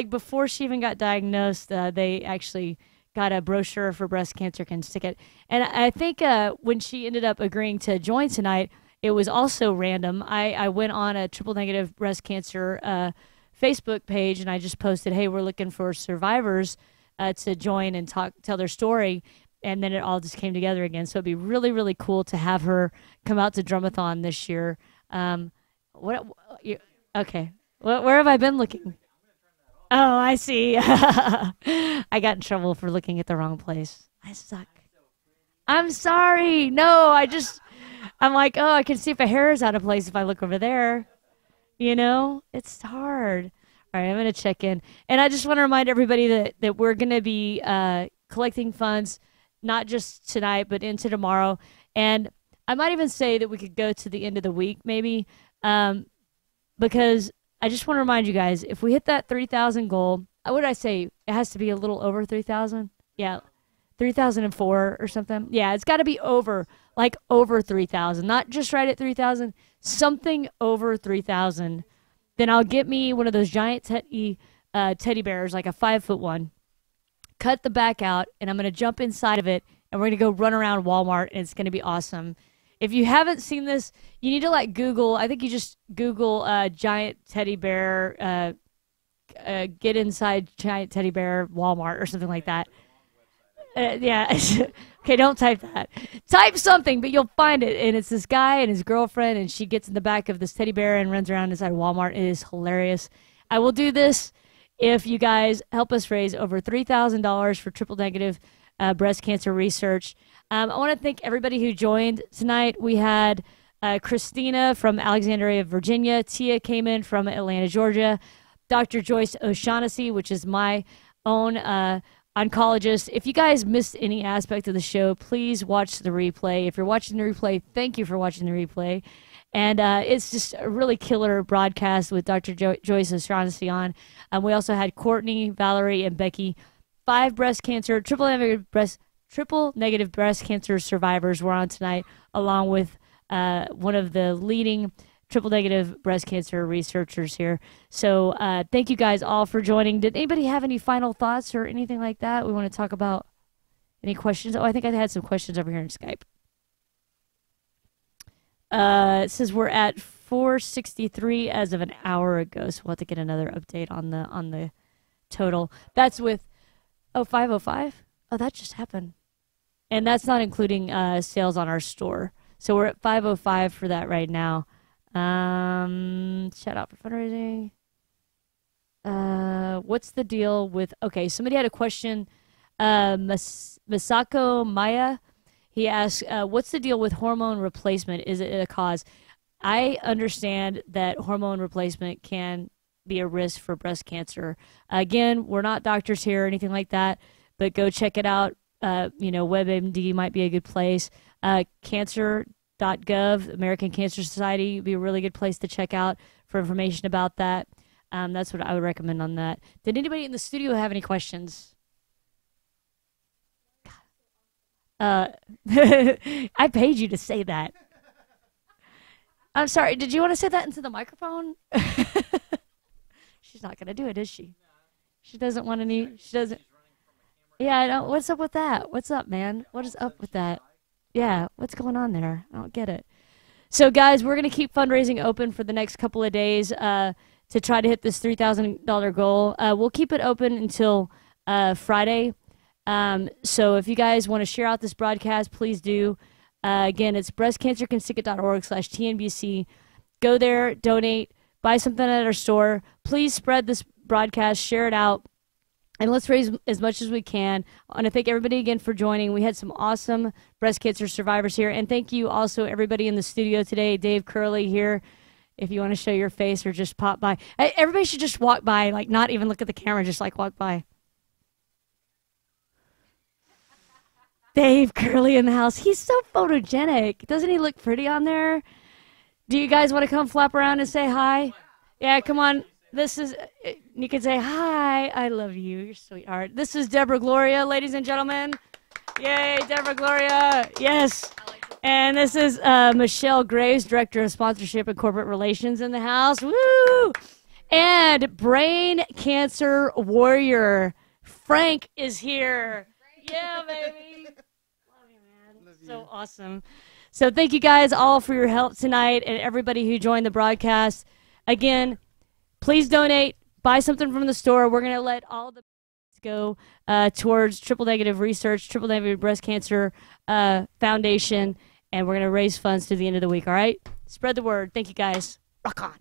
before she even got diagnosed, they actually got a brochure for breast cancer ticket. And I think when she ended up agreeing to join tonight, it was also random. I went on a triple negative breast cancer Facebook page, and I just posted, hey, we're looking for survivors to join and tell their story. And then it all just came together again. So it'd be really, really cool to have her come out to Drumathon this year. Okay. Where have I been looking? Oh, I see. I got in trouble for looking at the wrong place. I suck. I'm sorry. No, I'm like, oh, I can see if a hair is out of place if I look over there. It's hard. All right, I'm going to check in. And I just want to remind everybody that we're going to be collecting funds, not just tonight, but into tomorrow. And I might even say that we could go to the end of the week maybe, because I just want to remind you guys, if we hit that 3,000 goal, what did I say? It has to be a little over 3,000? Yeah, 3,004 or something. Yeah, it's got to be over 3,000, not just right at 3,000, something over 3,000. Then I'll get me one of those giant teddy bears, like a 5-foot one, cut the back out, and I'm going to jump inside of it, and we're going to go run around Walmart, and it's going to be awesome. If you haven't seen this, you need to Google. I think you just Google giant teddy bear, get inside giant teddy bear Walmart or something like that. Yeah. Okay, don't type that. Type something, but you'll find it. And it's this guy and his girlfriend, and she gets in the back of this teddy bear and runs around inside Walmart. It is hilarious. I will do this if you guys help us raise over $3,000 for triple-negative breast cancer research. I want to thank everybody who joined tonight. We had Christina from Alexandria, Virginia. Tia came in from Atlanta, Georgia. Dr. Joyce O'Shaughnessy, which is my own oncologist. If you guys missed any aspect of the show, please watch the replay. If you're watching the replay, thank you for watching the replay. And it's just a really killer broadcast with Dr. Joyce O'Shaughnessy on. We also had Courtney, Valerie, and Becky, 5 triple negative breast cancer survivors were on tonight, along with one of the leading triple negative breast cancer researchers here. So thank you guys all for joining. Did anybody have any final thoughts or anything like that we want to talk about? Any questions? Oh, I think I had some questions over here in Skype. It says we're at 463 as of an hour ago, so we'll have to get another update on the total. That's with 505. Oh, that just happened, and that's not including sales on our store. So we're at 505 for that right now. Shout out for fundraising. What's the deal with? Okay, somebody had a question. Masako Maya. He asked, what's the deal with hormone replacement? Is it a cause? I understand that hormone replacement can be a risk for breast cancer. Again, we're not doctors here or anything like that, but go check it out. WebMD might be a good place. Cancer.gov, American Cancer Society, would be a really good place to check out for information about that. That's what I would recommend on that. Did anybody in the studio have any questions? I paid you to say that. I'm sorry. Did you want to say that into the microphone? She's not going to do it, is she? She doesn't want any. She doesn't. Yeah, I don't. What's up with that? What's up, man? What is up with that? Yeah, what's going on there? I don't get it. So, guys, we're going to keep fundraising open for the next couple of days to try to hit this $3,000 goal. We'll keep it open until Friday. So if you guys want to share out this broadcast, please do. Again, it's breastcancercansticket.org/TNBC. Go there, donate, buy something at our store. Please spread this broadcast, share it out, and let's raise as much as we can. I want to thank everybody again for joining. We had some awesome breast cancer survivors here, and thank you also everybody in the studio today. Dave Curley here. If you want to show your face or just pop by. Everybody should just walk by, like not even look at the camera, just like walk by. Dave Curley in the house. He's so photogenic. Doesn't he look pretty on there? Do you guys want to come flap around and say hi? Yeah, come on. This is, you can say hi. I love you. You're sweetheart. This is Deborah Gloria, ladies and gentlemen. Yay, Deborah Gloria. Yes. And this is Michelle Graves, Director of Sponsorship and Corporate Relations in the house. Woo! And Brain Cancer Warrior, Frank is here. Yeah, baby. So awesome. So thank you guys all for your help tonight and everybody who joined the broadcast. Again, please donate. Buy something from the store. We're going to let all the go towards triple negative research, triple negative breast cancer foundation, and we're going to raise funds to the end of the week, all right? Spread the word. Thank you guys. Rock on.